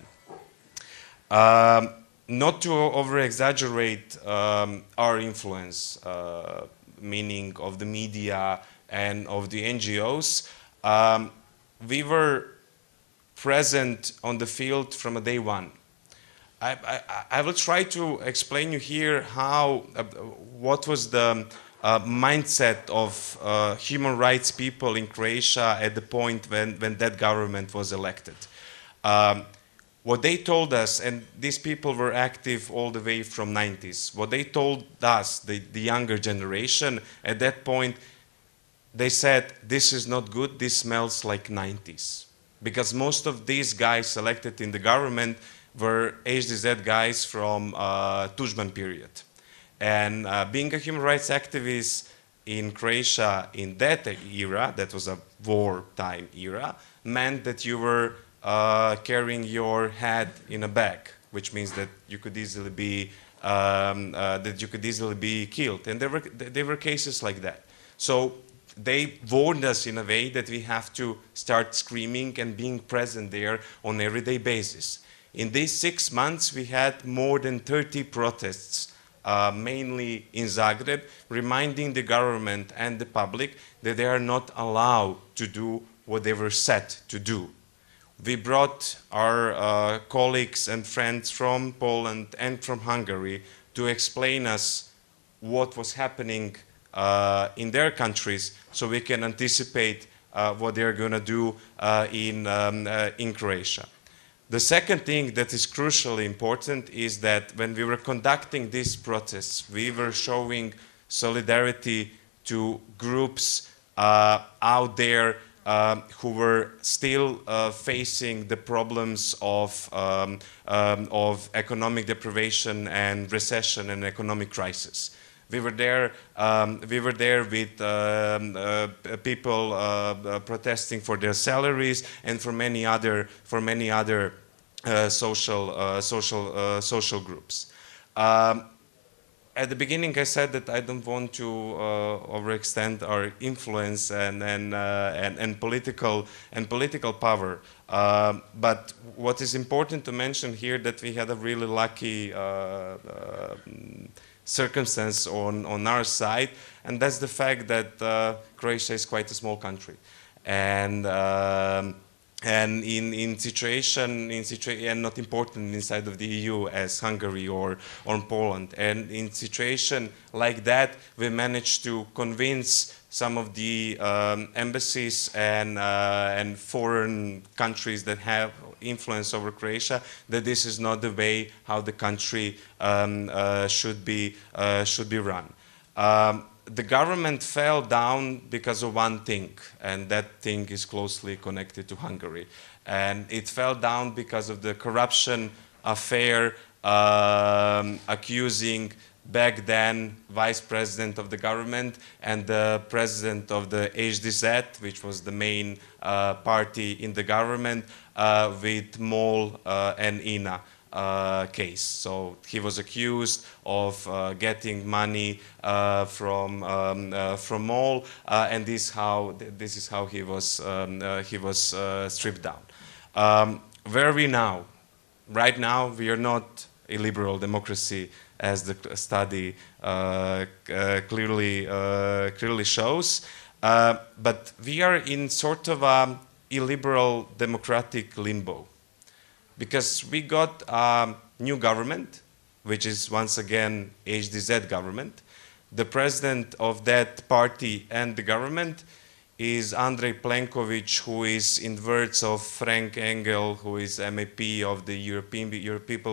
Not to over-exaggerate our influence, meaning of the media and of the NGOs, we were present on the field from day one. I will try to explain you here how, what was the mindset of human rights people in Croatia at the point when that government was elected. What they told us, and these people were active all the way from 90s, what they told us, the younger generation, at that point, they said, this is not good, this smells like 90s. Because most of these guys elected in the government were HDZ guys from Tudjman period. And being a human rights activist in Croatia in that era, that was a wartime era, meant that you were carrying your head in a bag, which means that you could easily be killed. And there were cases like that. So they warned us in a way that we have to start screaming and being present there on an everyday basis. In these 6 months, we had more than 30 protests, mainly in Zagreb, reminding the government and the public that they are not allowed to do what they were set to do. We brought our colleagues and friends from Poland and from Hungary to explain us what was happening in their countries, so we can anticipate what they're going to do in Croatia. The second thing that is crucially important is that when we were conducting these protests, we were showing solidarity to groups out there who were still facing the problems of economic deprivation and recession and economic crisis. We were there with people protesting for their salaries and for many other social groups. At the beginning, I said that I don't want to overextend our influence and political power. But what is important to mention here that we had a really lucky circumstance on our side, and that's the fact that Croatia is quite a small country, and in situation and not important inside of the EU as Hungary or Poland, and in situation like that we managed to convince some of the embassies and foreign countries that have influence over Croatia that this is not the way how the country should be run. The government fell down because of one thing, and that thing is closely connected to Hungary. And it fell down because of the corruption affair accusing back then vice president of the government and the president of the HDZ, which was the main party in the government, with MOL and INA. Case. So he was accused of getting money from MOL, and this is how he was stripped down. Where are we now? Right now, we are not a liberal democracy, as the study clearly shows, but we are in sort of a illiberal democratic limbo. Because we got a new government, which is once again HDZ government. The president of that party and the government is Andrej Plenković, who is, in words of Frank Engel, who is MEP of the European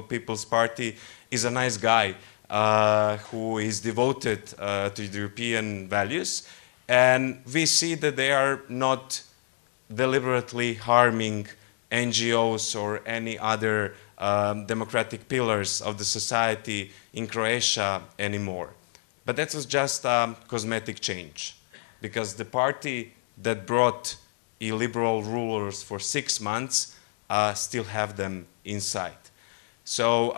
People's Party, is a nice guy who is devoted to the European values. And we see that they are not deliberately harming NGOs or any other democratic pillars of the society in Croatia anymore. But that was just a cosmetic change, because the party that brought illiberal rulers for 6 months still have them inside. So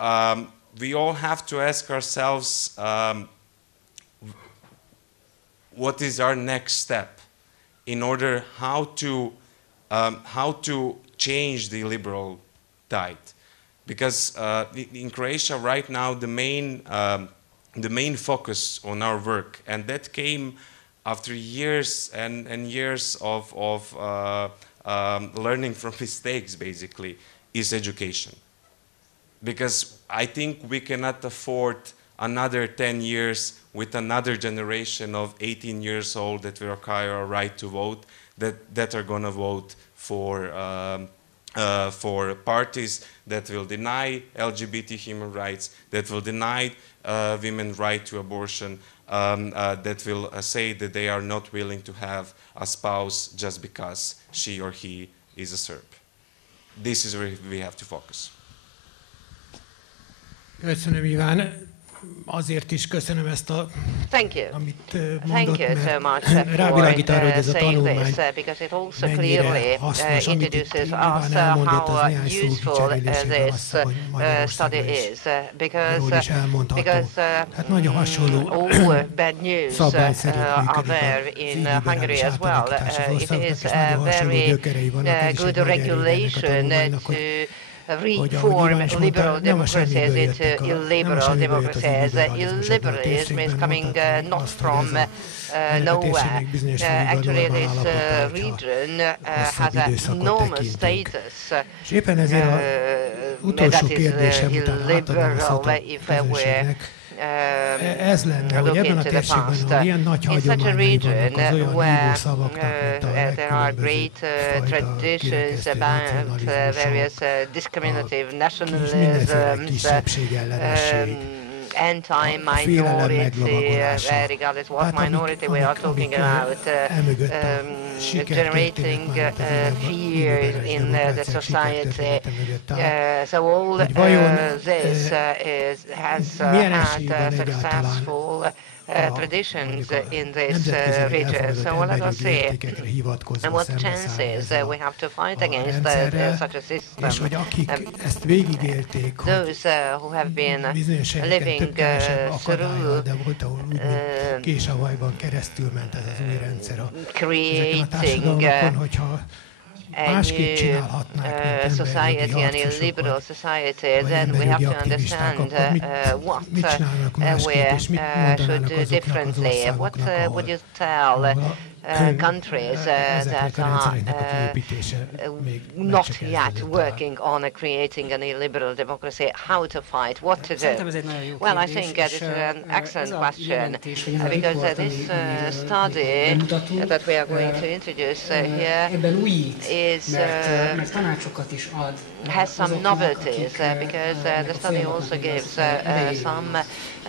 we all have to ask ourselves, what is our next step in order how to change the liberal tide, because in Croatia right now the main focus on our work, and that came after years and years of learning from mistakes, basically, is education. Because I think we cannot afford another 10 years with another generation of 18 years old that will acquire a right to vote, that are going to vote for parties that will deny LGBT human rights, that will deny women's right to abortion, that will say that they are not willing to have a spouse just because she or he is a Serb. This is where we have to focus. Köszönöm, Iván. Azért is köszönöm ezt a, amit mondott, mert rávilágít arra, hogy ez a tanulmány mennyire hasznos, amit itt Iván elmondott, az néhány szó kicserélésében azt hiszem, hogy Magyarországon is is elmondható. Hát nagyon hasonló szabályszerűt működik az illegális átalakítási országoknak, és nagyon hasonló gyökerei vannak, ez is egy nagy erőd ennek a tanulmánynak, hogy reform liberal democracies into illiberal democracies. Illiberalism is coming not from nowhere. Actually, this region has an enormous status that is illiberal if we're ez lenne, hogy ebben a térségben, ahol ilyen nagy hagyományai vannak az olyan hívó szavaknak, mint a legkülönbözőbb fajta kirekesztő nacionalizmusok, és mindenféle kisebbségellenesség, anti-minority, regardless what minority we are talking about, generating fear in the society. So all this has had successful traditions in this region. So let us see what chances we have to fight against such a system. Those who have been living through creating a new society, an illiberal society, then we have to understand what we should do differently. What would you tell countries that are not yet working on creating an illiberal democracy, how to fight, what to do? Well, I think this is an excellent question, because this study that we are going to introduce here has some novelties, because the study also gives some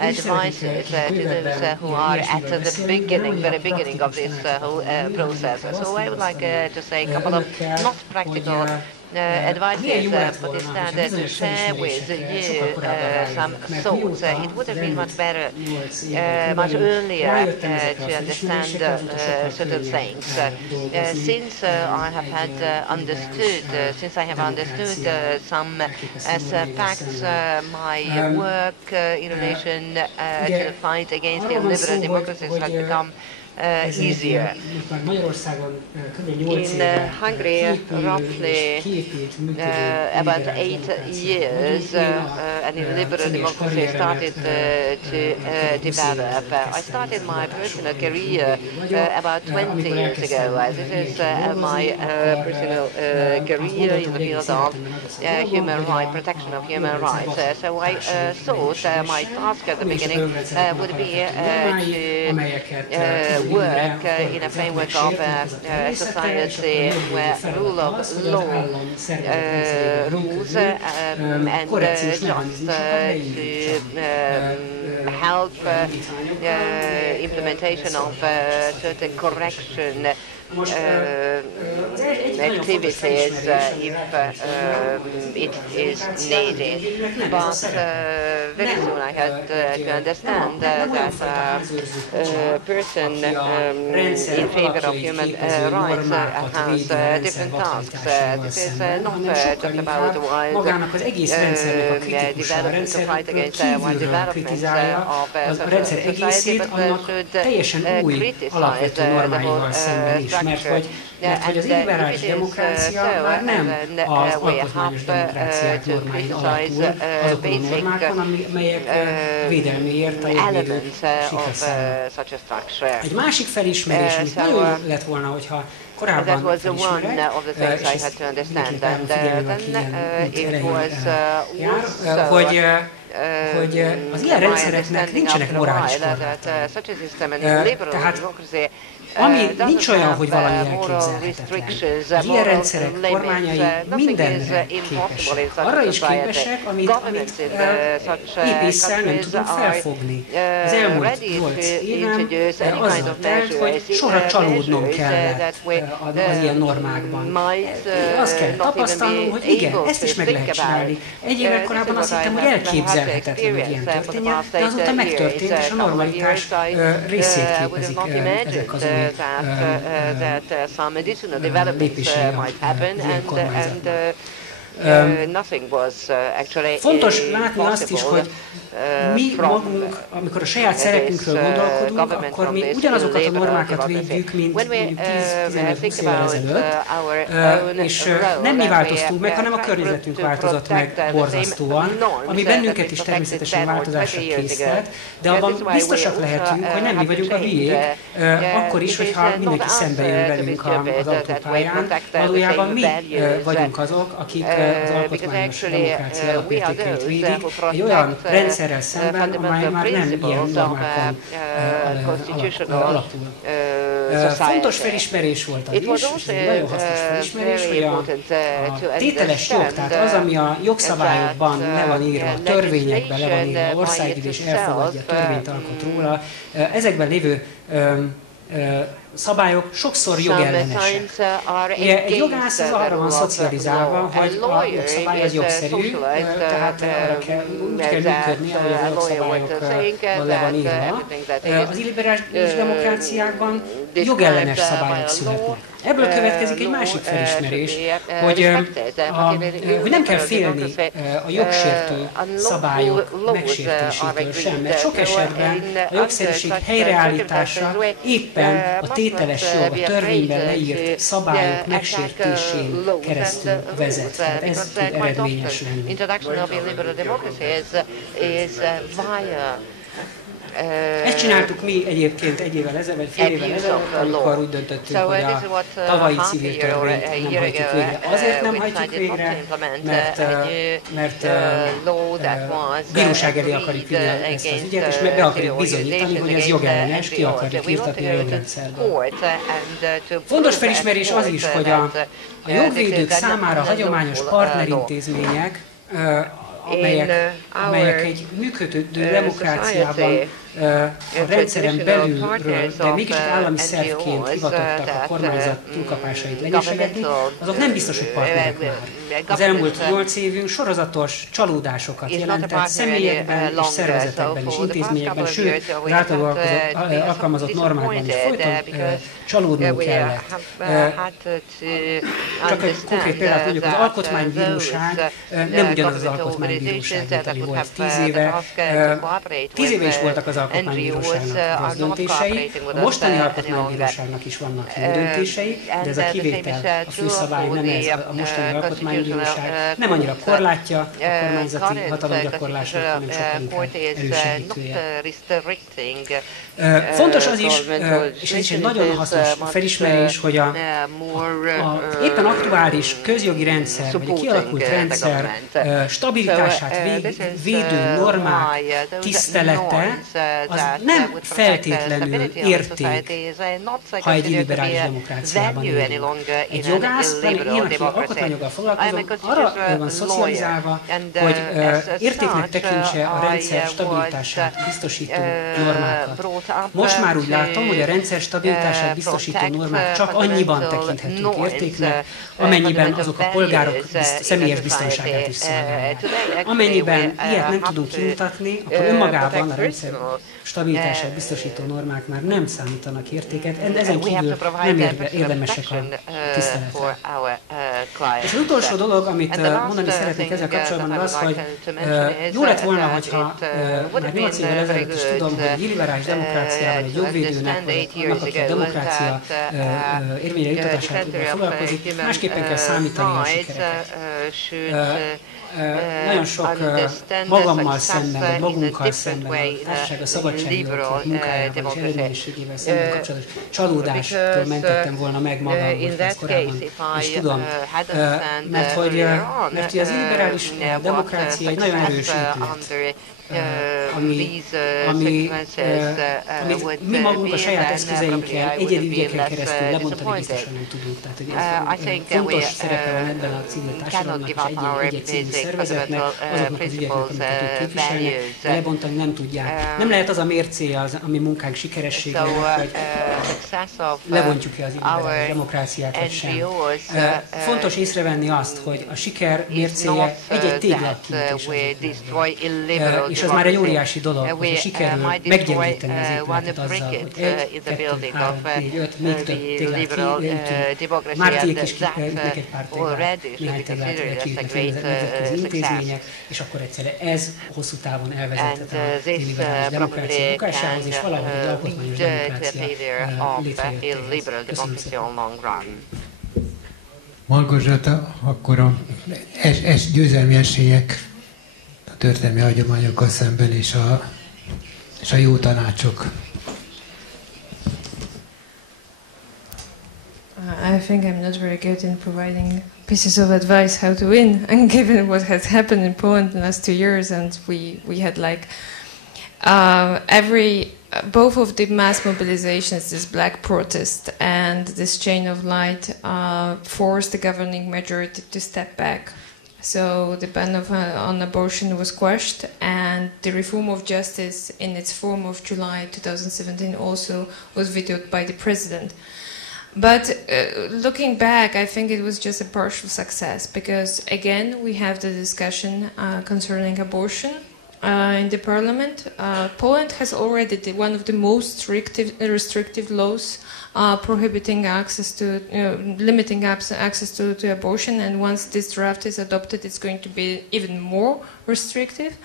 advices to those who are at the beginning, very beginning of this whole process. So I would like to say a couple of not practical advices, but instead to share with you some thoughts. It would have been much better, much earlier to understand certain things. Since I have understood some aspects, my work in relation to the fight against illiberal democracies has become easier. In Hungary, roughly about 8 years, an illiberal democracy started to develop. I started my personal career about 20 years ago. This is my personal career in the field of human rights, protection of human rights. So I thought my task at the beginning would be to work in a framework of a society where rule of law rules, and just to help implementation of certain correction activities if it is needed. But very soon I had to understand that a person in favor of human rights has different tasks. This is not just about wild development, to fight against wild developments of social society, but should criticize the whole mert hogy az illiberális demokrácia már nem az alkotmányos demokráciák normáin alapul, azokon a normákon, amelyek védelméért a jogvédők sikra. Egy másik felismerés, amit nagyon jó lett volna, hogyha korábban felismerek, mindenképpen figyelme kéne, mint erejével jár, hogy az ilyen rendszereknek nincsenek morális korlátai. Tehát ami nincs olyan, hogy valami elképzelhetetlen. Az ilyen rendszerek kormányai mindenre képesek. Arra is képesek, amit épésszel nem tudunk felfogni. Az elmúlt 8 éven azzal telt, hogy soha csalódnom kellett az ilyen normákban. Azt kell tapasztalnom, hogy igen, ezt is meg lehet csinálni. Egy évvel korábban azt hittem, hogy elképzelhetetlen, hogy ilyen történjen, de azóta megtörtént, és a normalitás részét képezik ezek az új that some additional developments might happen, and nothing was actually fontos látni azt is, hogy mi magunk, amikor a saját szerepünkről gondolkodunk, akkor mi ugyanazokat a normákat védjük, mint mondjuk 10-15-20 évvel ezelőtt, és nem mi változtunk meg, hanem a környezetünk változott meg borzasztóan, ami bennünket is természetesen változásra készített, de abban biztosak lehetünk, hogy nem mi vagyunk a hülyék, akkor is, hogyha mindenki szembe jön velünk az autópályán, valójában mi vagyunk azok, akik az alkotmányos demokrácia alapértékeit védik, egy olyan rendszerrel szemben, amely már nem ilyen normákon alapul. Fontos felismerés volt az is, és egy nagyon hasznos felismerés, hogy a tételes jog, tehát az, ami a jogszabályokban le van írva, a törvényekben le van írva, országgyűlés elfogadja, törvényt alkot róla, ezekben lévő szabályok sokszor jogellenesek. Ugye, egy jogász az arra van szocializálva, hogy a jogszabály az jogszerű, tehát arra kell, úgy kell működni, ahogy a jogszabályokban le van írva. Az illiberális demokráciákban jogellenes szabályok születnek. Ebből következik egy másik felismerés, hogy nem kell félni a jogsértő szabályok megsértésétől sem, mert sok esetben a jogszerűség helyreállítása éppen a tételes jog, a törvényben leírt szabályok megsértésén keresztül vezet. Tehát ez tud eredményes lenni. Ezt csináltuk mi egyébként egy évvel ezelőtt, fél évvel ezelőtt, amikor úgy döntöttünk, hogy a tavalyi civil törvényt nem hajtjuk végre. Azért nem hajtjuk végre, mert bíróság elé akarjuk vinni ezt az ügyet, és be akarjuk bizonyítani, hogy ez jogellenes, ki akarjuk írtatni a jogrendszerből. Fontos felismerés az is, hogy a jogvédők számára hagyományos partnerintézmények, amelyek egy működő demokráciában a rendszeren belülről, de mégis állami szervként hivatottak a kormányzat túlkapásait legyesegetni, azok nem biztos, hogy partnerek már. Az elmúlt 8 évünk sorozatos csalódásokat jelentett személyekben és szervezetekben és intézményekben, sőt, az általában alkalmazott normákban is folyton csalódnunk kellett. Csak egy konkrét példát mondjuk, az Alkotmánybíróság nem ugyanaz az Alkotmánybíróság, mint ami volt 10 éve. 10 éve is voltak az Alkotmánybíróságnak rossz döntései, a mostani Alkotmánybíróságnak is vannak jó döntései, de ez a kivétel, a főszabály nem ez, a mostani Alkotmánybíróság nem annyira korlátja a kormányzati hatalomgyakorlását, hanem sokkal inkább elősegítője. Fontos az is, és ez is egy nagyon hasznos felismerés, hogy a éppen aktuális közjogi rendszer, vagy a kialakult rendszer stabilitását védő normák tisztelete az nem feltétlenül érték, ha egy illiberális demokráciában élünk. Egy jogász, én, aki alkotmányjoggal foglalkozom, arra van szocializálva, hogy értéknek tekintse a rendszer stabilitását biztosító normákat. Most már úgy látom, hogy a rendszer stabilitását biztosító normák csak annyiban tekinthetők értéknek, amennyiben azok a polgárok személyes biztonságát is szolgálják. Amennyiben ilyet nem tudunk kimutatni, akkor önmagában a rendszer stabilitását biztosító normák már nem számítanak értéket, ezen kívül nem érdemesek a tiszteletre. És az utolsó dolog, amit mondani szeretnék ezzel kapcsolatban, az, hogy jó lett volna, hogyha már 8 évvel ezelőtt is tudom, hogy egy illiberális demokráciával, egy jogvédőnek, vagy annak, aki a demokrácia érvényre jutatását foglalkozik, másképpen kell számítani a sikereket. Nagyon sok magammal szemben, vagy magunkkal szemben, a társaság a szabadságjogok munkájával és eredményességével szemben kapcsolatos csalódástól mentettem volna meg magam, hogy ezt korábban is tudom. Mert hogy az illiberális demokrácia egy nagyon erős épület, amit mi magunk a saját eszközeinkkel, egyedi ügyeken keresztül lebontani biztosan nem tudunk. Tehát, hogy ez fontos szerepe van ebben a civil társadalomnak és egy civil szervezetnek, azoknak az ügyeknek, amiket ők képviselnek, de lebontani nem tudják. Nem lehet az a mércéje az, ami munkánk sikerességének, hogy lebontjuk-e az illiberális demokráciát, vagy sem. Fontos észrevenni azt, hogy a siker mércéje egy-egy téglakintés és az már egy óriási dolog, hogy sikerül meggyengíteni az épületet azzal, hogy 1, 2, 3, 4, 5, még több téglát kiütünk. Mártiék is kiütnek egy pár téglát, néhány téglát kiütnek nemzetközi intézmények, és akkor egyszerűen ez hosszú távon elvezethet a illiberális demokrácia munkásához, és valahogy egy alkotmányos demokrácia létrejöttéhez. Köszönöm szépen. Margozsata, akkor győzelmi esélyek a történelmi hagyományokkal szemben és a jó tanácsok. I think I'm not very good in providing pieces of advice how to win, and given what has happened in Poland in the last 2 years, and we had like every both of the mass mobilizations, this black protest and this chain of light, forced the governing majority to step back. So the ban on abortion was quashed, and the reform of justice in its form of July 2017 also was vetoed by the president. But looking back, I think it was just a partial success, because again we have the discussion concerning abortion in the parliament. Poland has already one of the most restrictive laws prohibiting access to, limiting access to abortion, and once this draft is adopted, it's going to be even more restrictive.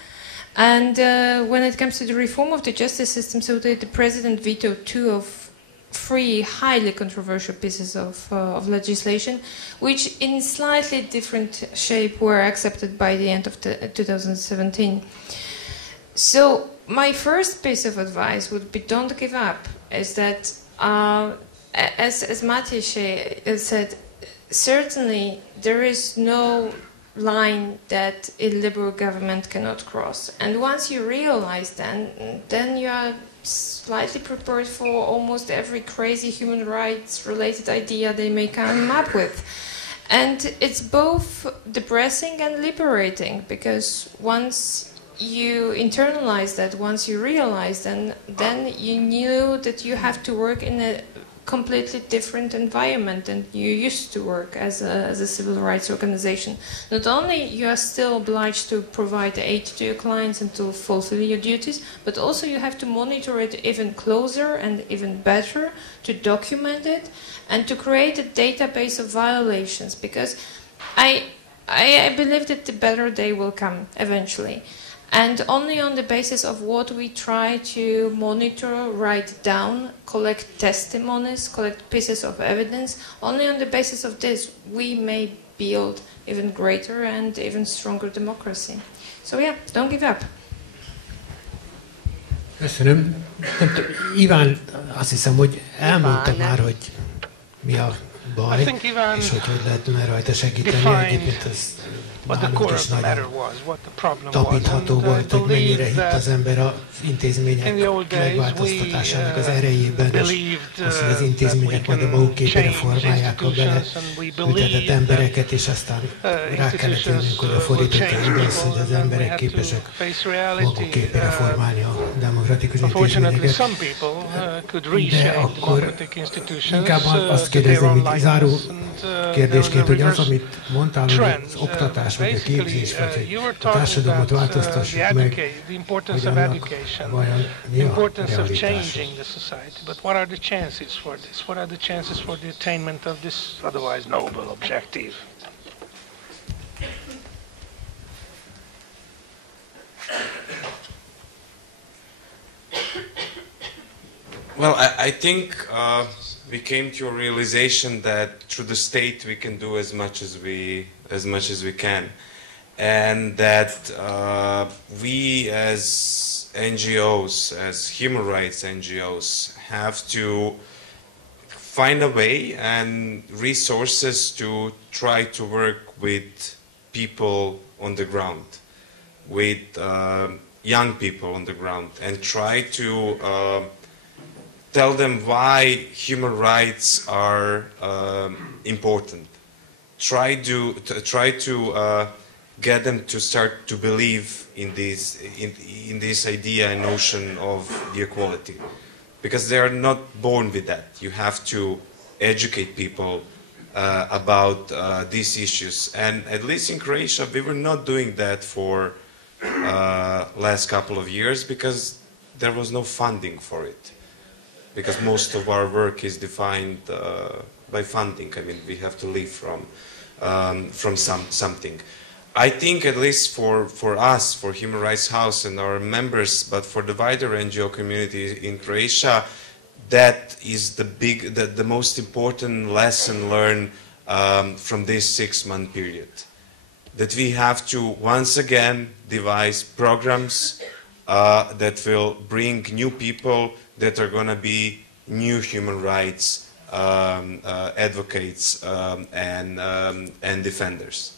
And when it comes to the reform of the justice system, so the president vetoed 2 of 3 highly controversial pieces of legislation, which in slightly different shape were accepted by the end of 2017. So my first piece of advice would be, don't give up. Is that, as Maciej said, certainly there is no line that a liberal government cannot cross. And once you realize then you are slightly prepared for almost every crazy human rights related idea they may come up with. And it's both depressing and liberating, because once you internalize that, once you realize, then you knew that you have to work in a completely different environment than you used to work as a civil rights organization. Not only you are still obliged to provide aid to your clients and to fulfill your duties, but also you have to monitor it even closer and even better, to document it and to create a database of violations, because I believe that the better day will come eventually. And only on the basis of what we try to monitor, write down, collect testimonies, collect pieces of evidence, only on the basis of this we may build even greater and even stronger democracy. So yeah, don't give up. Köszönöm. Iván, azt hiszem, hogy elmondta már, hogy mi a baj, és hogy lehetne rajta segíteni. Egyébként ez nálunk is nagyon tapintható volt, hogy mennyire hitt az ember az intézmények megváltoztatásának az erejében, és azt, hogy az intézmények majd a maguk képére formálják a beleültetett embereket, és aztán rá kellett jönnünk, hogy a fordították az, hogy az emberek képesek maguk képére formálni a demokratikus intézményeket. De akkor inkább azt kérdezném, mint záró kérdésként, hogy az, amit mondtál, hogy az oktatás, vagy a képzés, vagy a társadalmat változtassuk meg, hogy annak vajon mi a realitása. But what are the chances for this? What are the chances for the attainment of this otherwise noble objective? Well, I think we came to a realization that through the state we can do as much as we can, and that we as NGOs, as human rights NGOs, have to find a way and resources to try to work with people on the ground, with young people on the ground, and try to tell them why human rights are important. Try to get them to start to believe in this idea and notion of the equality, because they are not born with that. You have to educate people about these issues, and at least in Croatia we were not doing that for last couple of years because there was no funding for it. Because most of our work is defined by funding. I mean, we have to live from something. I think, at least for us, for Human Rights House and our members, but for the wider NGO community in Croatia, that is the most important lesson learned from this 6-month period. That we have to once again devise programs that will bring new people that are going to be new human rights advocates and defenders.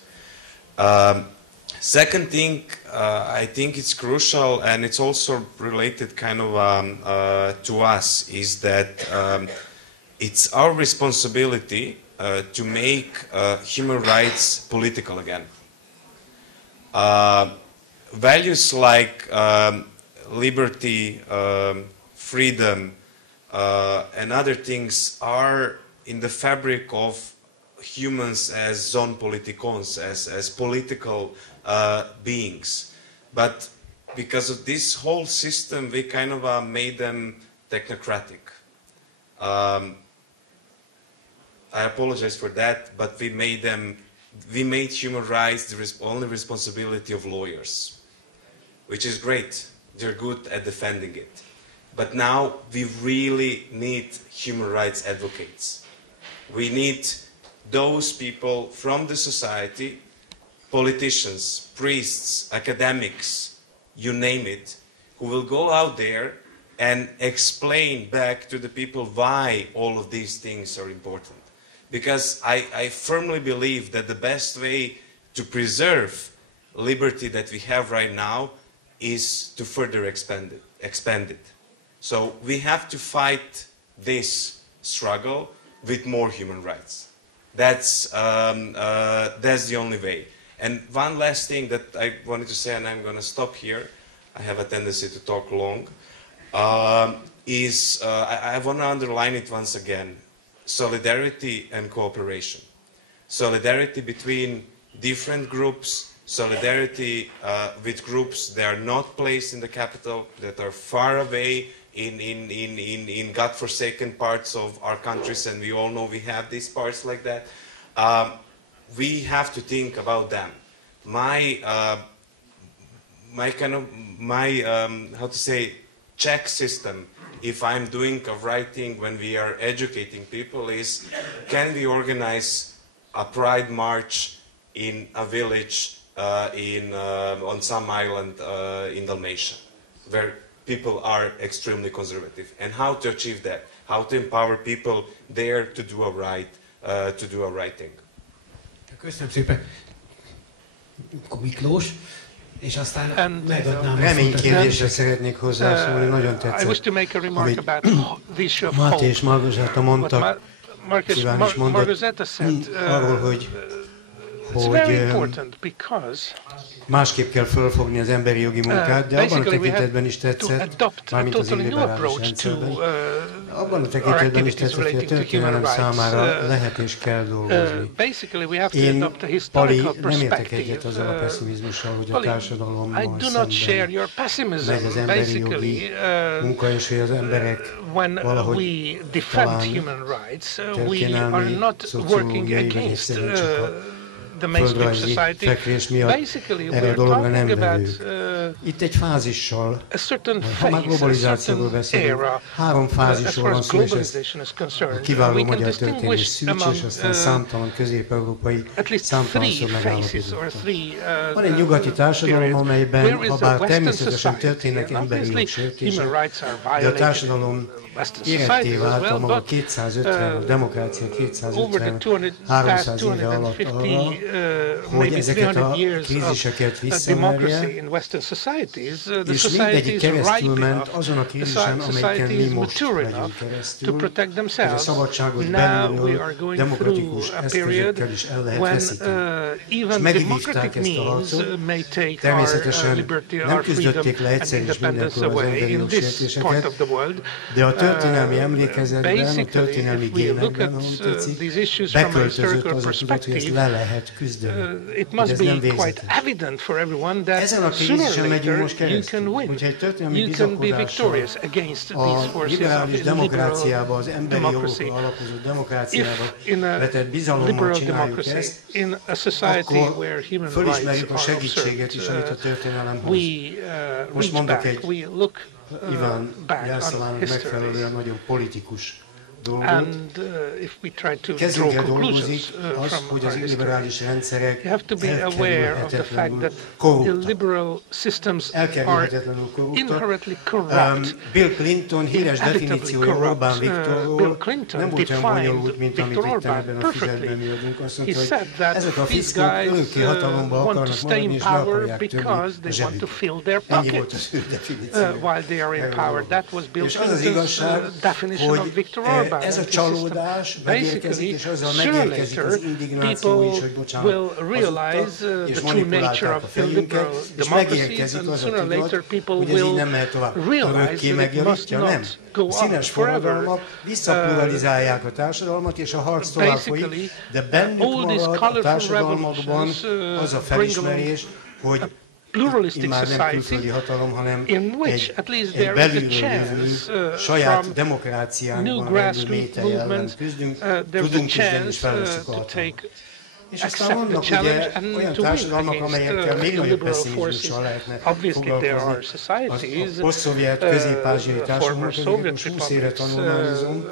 Second thing, I think it's crucial, and it's also related kind of to us, is that it's our responsibility to make human rights political again. Values like liberty, freedom, and other things are in the fabric of humans as zone politikons, as political beings. But because of this whole system, we kind of made them technocratic. I apologize for that, but we made human rights the only responsibility of lawyers, which is great. They're good at defending it. But now we really need human rights advocates. We need those people from the society, politicians, priests, academics, you name it, who will go out there and explain back to the people why all of these things are important. Because I firmly believe that the best way to preserve liberty that we have right now is to further expand it. So we have to fight this struggle with more human rights. That's the only way. And one last thing that I wanted to say, and I'm going to stop here, I have a tendency to talk long, is I want to underline it once again. Solidarity and cooperation. Solidarity between different groups, solidarity with groups that are not placed in the capital, that are far away in God-forsaken parts of our countries, and we all know we have these parts like that. We have to think about them. My how to say, check system, if I'm doing a writing when we are educating people, is can we organize a pride march in a village on some island in Dalmatia, where people are extremely conservative, and how to achieve that, how to empower people there to do a right thing. Köszönöm szépen, Miklós, és aztán megadnám reménykérdésre szeretnék hozzászólni, nagyon tetszett, amit Máté és Margozetta mondtak, Iván is mondott arról, hogy másképp kell fölfogni az emberi jogi munkát, de abban a tekintetben is tetszett, mármint az illiberális rendszerben, abban a tekintetben is tetszett, hogy a történelem számára lehet és kell dolgozni. Én, Pali, nem értek egyet azzal a pessimizmussal, hogy a társadalommal szemben megy az emberi jogi munka, és hogy az emberek valahogy talán történelmi, szociológiai, vagy egyszerűen csak a földrajzi fekvés miatt erre a dologra nem vevők. Itt egy fázissal, ha már globalizációról beszélünk, 3 fázisról van szó, és ezt a kiváló magyar történés Szűcs, és aztán számtalan közép-európai számtalanszor megállapítottak. Van egy nyugati társadalom, amelyben, ha bár természetesen történnek emberi jogsértések, de a társadalom éretté vált a maga 250, a demokrácia 250, 300 éve alatt arra, hogy ezeket a kríziseket visszamerje, és mindegyik keresztül ment azon a krízisen, amelyiken mi most megyünk keresztül, hogy a szabadságot belülről demokratikus eszközökkel is el lehet veszíteni. És megvívták ezt a harcot, természetesen nem küzdötték le egyszer is mindenkor az emberi jogsértéseket, de a történelmi emlékezetben, a történelmi génekben, ahogy tetszik, beköltözött az a tudat, hogy ezt le lehet küzdeni. Ez nem végzetes. Ezen a krízisen megyünk most keresztül, hogyha egy történelmi bizakodással a liberális demokráciába, az emberi jogokra alapozó demokráciába vetett bizalommal csináljuk ezt, akkor fölismerjük a segítséget is, amit a történelem hoz. Most mondok egy Iván Jászlalának megfelelően nagyon politikus dolgot. Kezünkre dolgozik az, hogy az illiberális rendszerek elkerülhetetlenül korruptak. Bill Clinton híres definíciója Orbán Viktorról nem volt olyan bonyolult, mint amit itt ebben a füzetben mi adunk. Azt mondta, hogy ezek a fiszkók örökké hatalomba akarnak maradni, és ne akarják többé a zsebükbe. Ennyi volt az ő definíció. És az az igazság, hogy ez a csalódás megérkezik, és azzal megérkezik az indignáció is, hogy bocsánat, hazudtak, és manipulálták a fejünket, és megérkezik az a tudat, hogy ez így nem mehet tovább. Örökké megjavítja, nem. A színes forradalmak visszapluralizálják a társadalmat, és a harc tovább folyik, de bennük marad a társadalmakban az a felismerés, hogy immár nem külföldi hatalom, hanem egy belülről jövő saját demokráciánkban levő métej ellen küzdünk, tudunk küzdeni, és felveszünk a hatalmat. És aztán vannak ugye olyan társadalmak, amelyekkel még nagyobb pessimizmussal lehetne foglalkozni. A poszt-szovjet közép-ázsiai társadalmak, amiket most 20 éve tanulmányozom,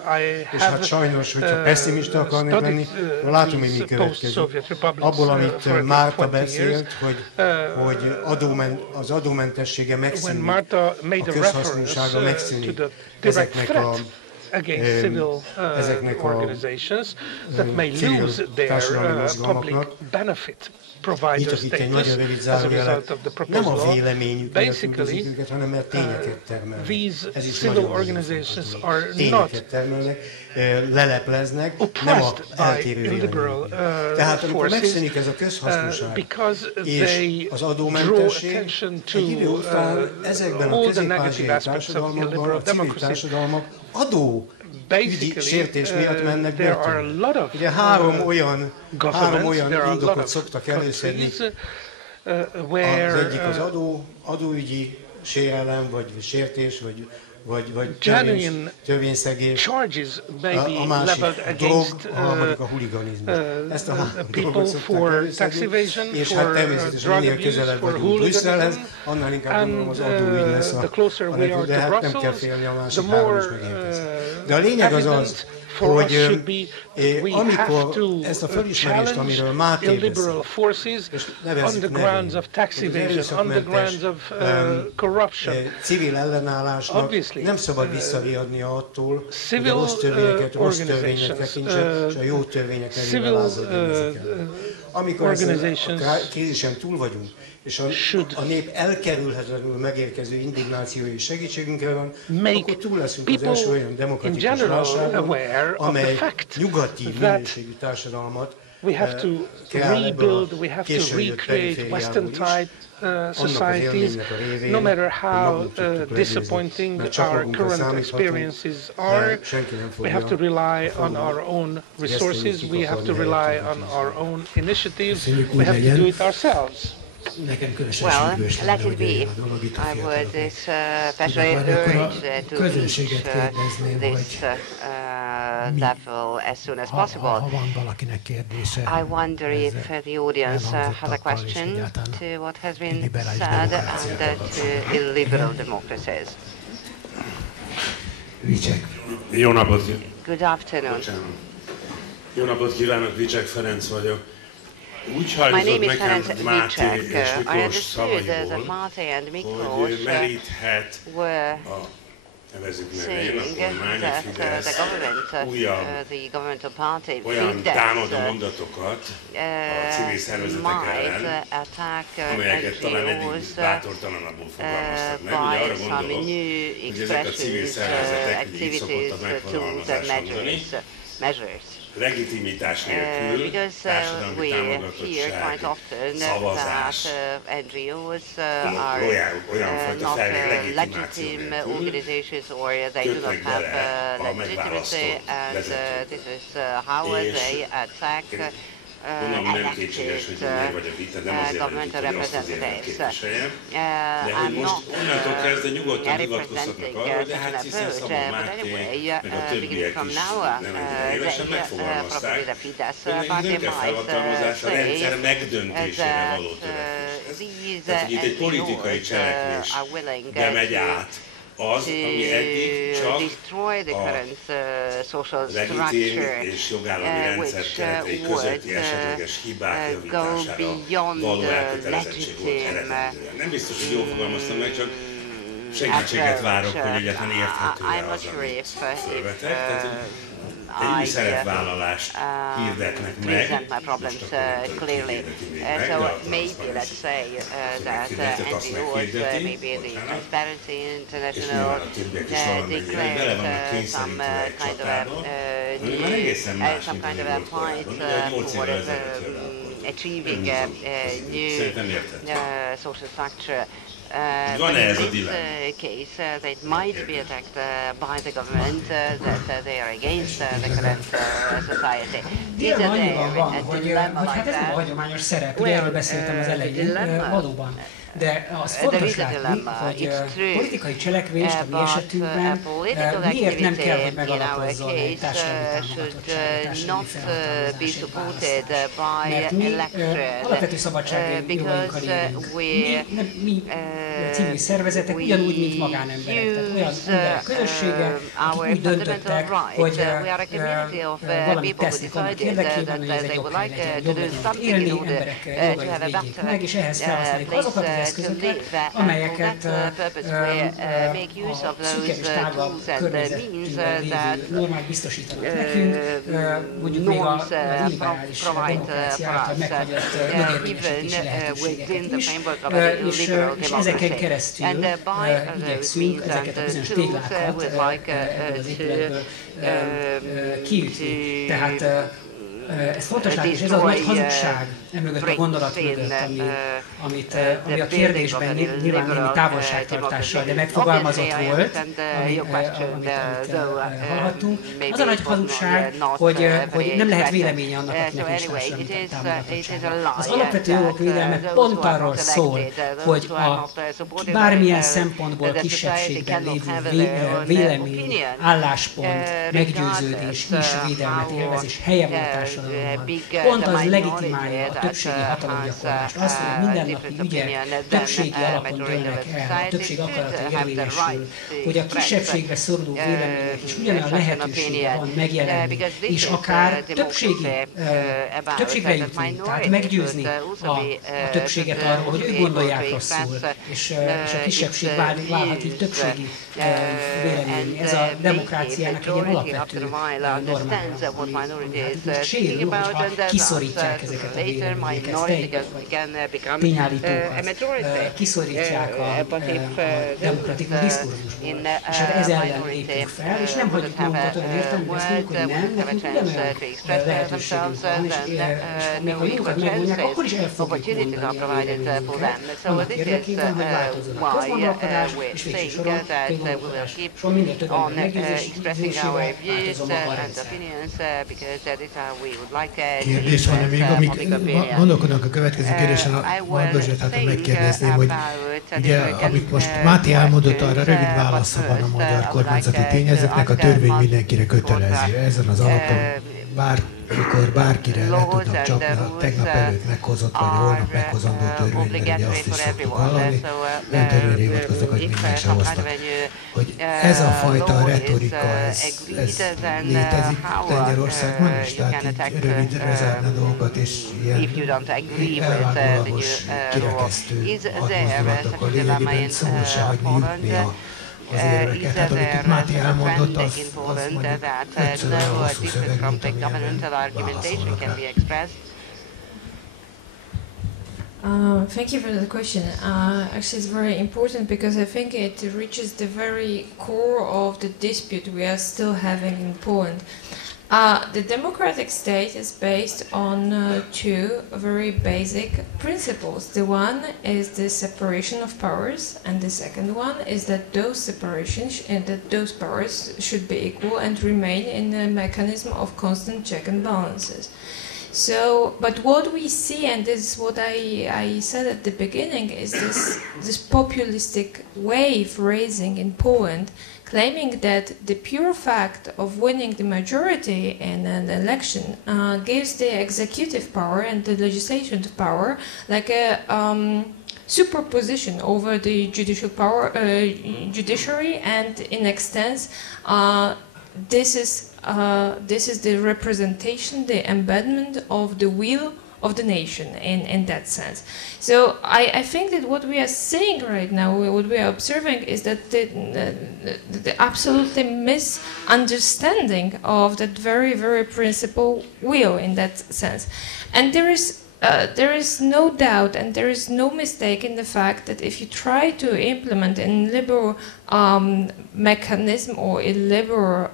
és hát sajnos, hogyha pessimista akarnék lenni, látom, hogy mi következik. Abból, amit Márta beszélt, hogy az adómentessége megszűnik, a közhasznúsága megszűnik ezeknek a ezeknek a civil társadalmi mozgalmaknak. Nyitok egy nagyon rövid zárójelet. Nem a véleményükkel különbözik őket, hanem mert tényeket termelnek. Ez is nagyon tényeket termelnek, lelepleznek, nem a eltérő véleményt. Tehát amikor megszűnik ez a közhasznúság és az adómentesség, egy idő után ezekben a közép-ázsiai társadalmakban a civil társadalmak adó ügyi sértés miatt mennek börtönbe. Ugye három olyan indokot szoktak előszedni. Az egyik az adóügyi sérelem, vagy sértés, vagy törvényszegés, a másik drog, a harmadik a huliganizmus. Ezt a három dolgot szokták előszedni, és hát természetesen minél közelebb vagyunk Brüsszelhez, annál inkább gondolom az adóügy lesz a nekünk, de hát nem kell félni, a másik három is megérkezik. De a lényeg az az, hogy amikor ezt a felismerést, amiről Máté beszél, és nevezzük nevén, az erőszakmentes civil ellenállásnak nem szabad visszariadnia attól, hogy a rossz törvényeket rossz törvénynek tekintse, és a jó törvények elébe lázadjon ezeken. Amikor a krízisen túl vagyunk, és a nép elkerülhetetlenül megérkező indignációi segítségünkre van, akkor túl leszünk az első olyan demokratikus válságon, amely nyugati minőségű társadalmat kell ebből a későn jött perifériából is, societies, no matter how disappointing our current experiences are, we have to rely on our own resources, we have to rely on our own initiatives, we have to do it ourselves. Well, let it be. I would especially urge to reach this level as soon as possible. I wonder if the audience has a question to what has been said and to illiberal democracies. Jó napot! Good afternoon. Jó napot kívánok, Vicsek Ferenc vagyok. Úgy hajlított nekem Máté és Miklós szavaiból, hogy meríthet a nevezzük nevén, a kormány, a Fidesz újabb olyan támadó mondatokat a civil szervezetek ellen, amelyeket talán eddig bátortalanabbul fogalmaztak meg. Ugye arra gondolok, hogy ezek a civil szervezetek így szokottak megfogalmazást mondani, legitimitás nélkül, társadalmi támogatottság, szavazás, olyan fajta legitimáció nélkül kötnek bele a megválasztott vezetők. És gondolom nem kétséges, hogy meg vagyok itt, nem azért vagyok, hogy azt az érvet képviseljem. De hogy most onnantól kezdve nyugodtan hivatkozhatnak arra, hogy de hát hiszen Szabó Máté, meg a többiek is nem ennyire évesen megfogalmazták, hogy nekünk nem kell felhatalmazás a rendszer megdöntésére való törekvés. Tehát, hogy itt egy politikai cselekvés bemegy át az, ami eddig csak destroy the current social legitim structure, és jogállami rendszer keretei közötti esetleges hibák javítására való elkötelezettség volt eredendően. Nem biztos, hogy jól fogalmaztam meg, csak segítséget várok, hogy egyáltalán érthető-e az, amit felvetek. Tehát, egy új szerepvállalást hirdetnek meg. Present my problems clearly. So maybe, let's say, that NGOs, maybe the Transparency International, declared some kind of a fight for achieving a new social structure. But in this case, they might be attacked by the government, that they are against the current society. Is there a dilemma like ez nem a hagyományos szerep, ugye erről beszéltem az elején, valóban. De az fontos látni, hogy politikai cselekvést a mi esetünkben miért nem kell, hogy megalapozzon egy társadalmi támogatottságot, mert mi alapvető szabadságjogainkkal élünk. Mi civil szervezetek ugyanúgy, mint magánemberek. Tehát olyan emberek közössége, akik úgy döntöttek, hogy valamit tesznek annak érdekében, hogy ez egy jobb hely legyen, jobb legyen élni, emberek jogait védjék meg, és ehhez felhasználjuk azokat az eszközöket, amelyeket a szűkebb és tágabb környezetünkben lévő normák biztosítanak nekünk, mondjuk még a illiberális demokrácia által meghagyott jogérvényesítési lehetőségeket is, és ezeken keresztül igyekszünk ezeket a bizonyos téglákat ebből az épületből kiütni. Tehát ez fontos látni, és ez az nagy hazugság emögött a gondolat mögött, ami a kérdésben nyilván némi távolságtartással, de megfogalmazott volt, amit hallhattunk. Az a nagy hazugság, hogy nem lehet véleménye annak, akinek nincs társadalmi támogatottsága. Az alapvető jogok védelme pont arról szól, hogy a bármilyen szempontból kisebbségben lévő vélemény, álláspont, meggyőződés is védelmet élvez, és helye van a társadalomban. Pont az legitimálja a többségi hatalomgyakorlást. Azt, hogy mindennapi ügyek többségi alapon dőlnek el, a többség akarata érvényesül, hogy a kisebbségbe szoruló vélemények is ugyanolyan lehetősége van megjelenni, és akár többségre jutni, tehát meggyőzni a többséget arról, hogy ők gondolják rosszul, és a kisebbség válhat így többségi vélemény. Ez a demokráciának egy ilyen alapvető normája, ami sérül, hogyha kiszorítják ezeket a véleményeket, tényállítókat, kiszorítják a demokratikus diskurzusból. És hát ez ellen lépünk fel, és nem hagyjuk magunkat olyan értelemben, azt mondjuk, hogy nem, nekünk ugyanolyan lehetőségünk van, és még ha jókat megmondják, akkor is el fogjuk mondani a véleményünket, annak érdekében, hogy változzon a közgondolkodás, és végső soron közgondolkodás. Soha minden többen meggyőzésével változom maga a rendszer. Kérdés van még, amíg gondolkodnak a következő kérdésen, a Margazsát hát megkérdezném, hogy ugye, amit most Máté elmondott, arra rövid válasza van a magyar kormányzati tényezőknek, a törvény mindenkire kötelező. Ezen az alapon bármikor bárkire le tudnak csapni, a tegnap előtt meghozott, vagy holnap meghozandó törvényben, ugye azt is szoktuk hallani, olyan törvényre hivatkoznak, hogy még meg se hoztak. Hogy ez a fajta retorika, ez létezik Lengyelországban is, tehát így rövidre zárna dolgokat, és ilyen elvágólagos, kirekesztő hadmozdulatokkal lényegében szóval se hagyni jutni az érveket. Hát amit itt Máté elmondott, az mondjuk ötször olyan hosszú szöveg, mint amilyen válaszolnak rá. Thank you for the question. Actually, it's very important because I think it reaches the very core of the dispute we are still having in Poland. The democratic state is based on two very basic principles. The one is the separation of powers, and the second one is that those separations and that those powers should be equal and remain in a mechanism of constant check and balances. So, but what we see, and this is what I said at the beginning, is this populistic wave raising in Poland, claiming that the pure fact of winning the majority in an election gives the executive power and the legislative power like a superposition over the judicial power, judiciary, and in extent, this is the representation, the embedment of the will of the nation in that sense. So I think that what we are seeing right now, what we are observing, is that the absolutely misunderstanding of that very, very principle will in that sense. And there is no doubt and there is no mistake in the fact that if you try to implement a liberal mechanism or a liberal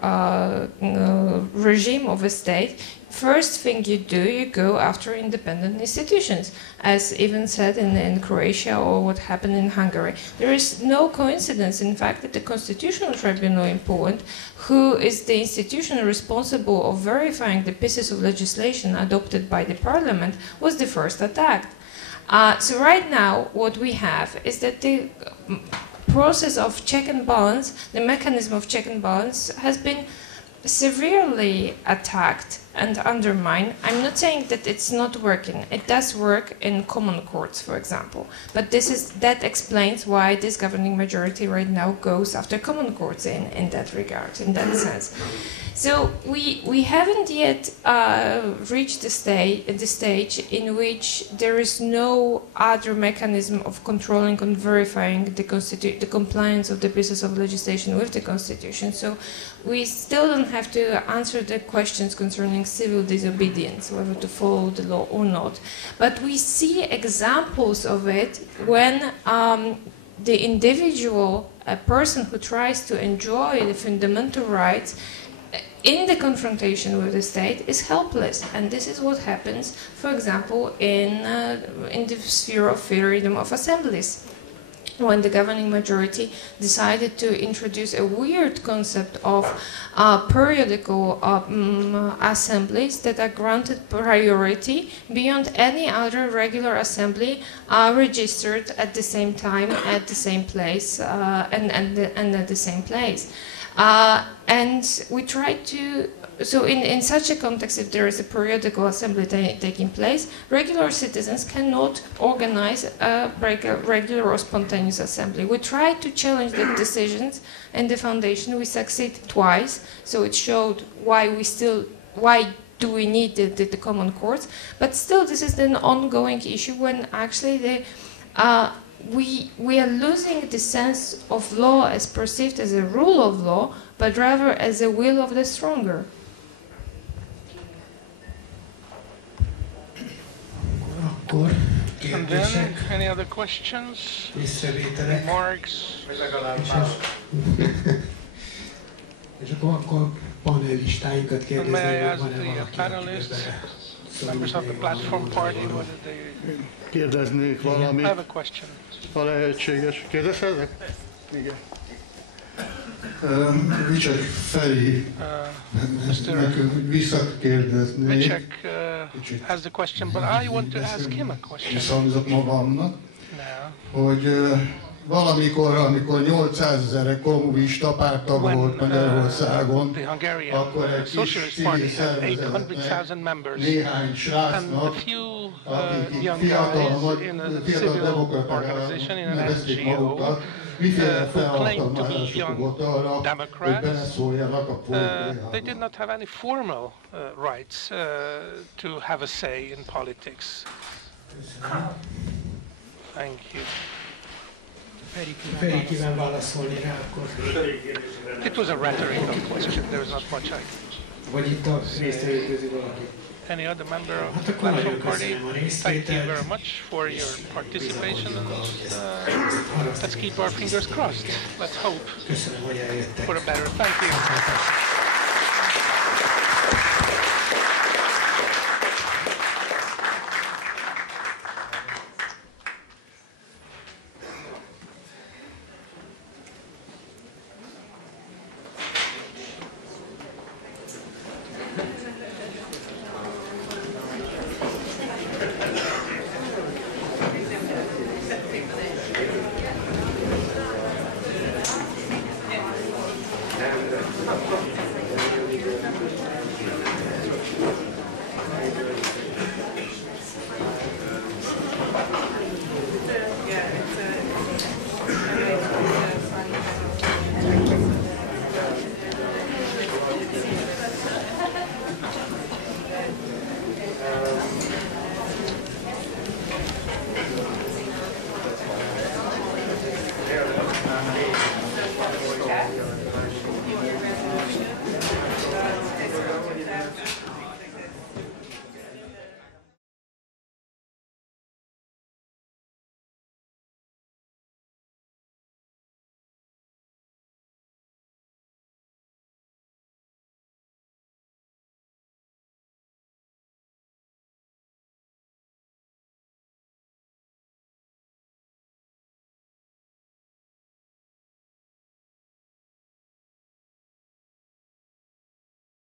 regime of a state, first thing you do, you go after independent institutions, as even said in Croatia or what happened in Hungary. There is no coincidence, in fact, that the Constitutional Tribunal in Poland, who is the institution responsible of verifying the pieces of legislation adopted by the parliament, was the first attacked. So right now, what we have is that the process of check and balance, the mechanism of check and balance, has been severely attacked and undermined. I'm not saying that it's not working. It does work in common courts, for example. But that explains why this governing majority right now goes after common courts in that regard, in that sense. So we haven't yet reached the stage in which there is no other mechanism of controlling and verifying the compliance of the pieces of legislation with the Constitution. So we still don't have to answer the questions concerning civil disobedience, whether to follow the law or not. But we see examples of it when the individual, a person who tries to enjoy the fundamental rights, in the confrontation with the state, is helpless. And this is what happens, for example, in the sphere of freedom of assemblies, when the governing majority decided to introduce a weird concept of periodical assemblies that are granted priority beyond any other regular assembly registered at the same time, at the same place, and at the same place. And we try to, so in such a context, if there is a periodical assembly taking place, regular citizens cannot organize a regular or spontaneous assembly. We try to challenge the decisions in the foundation. We succeed twice, so it showed why do we need the common courts, but still this is an ongoing issue when actually we are losing the sense of law as perceived as a rule of law, but rather as a will of the stronger. And then, any other questions? Remarks? And may I ask the panelists, members of the platform party, whether they... Kérdeznék valamit. I have a question. Ha lehetséges. Kérdezhetek? Igen. Vicsek Feri nekünk visszakérdeznék. Vicsek has the question, but I want to ask him a question. Viszonzok magamnak, hogy valamikor, amikor 800 000 kommunista pártag volt Magyarországon, akkor egy kis civil szervezetnek, néhány srácnak, akik fiatal demokraták nevezték magukat, miféle felhatalmazásuk volt arra, hogy beleszóljanak a politikába. They did not have any formal rights to have a say in politics. Thank you. It was a rhetorical question. There was not much I could say. Any other member of the Platform Party? Thank you very much for your participation. And let's keep our fingers crossed. Let's hope for a better. Thank you.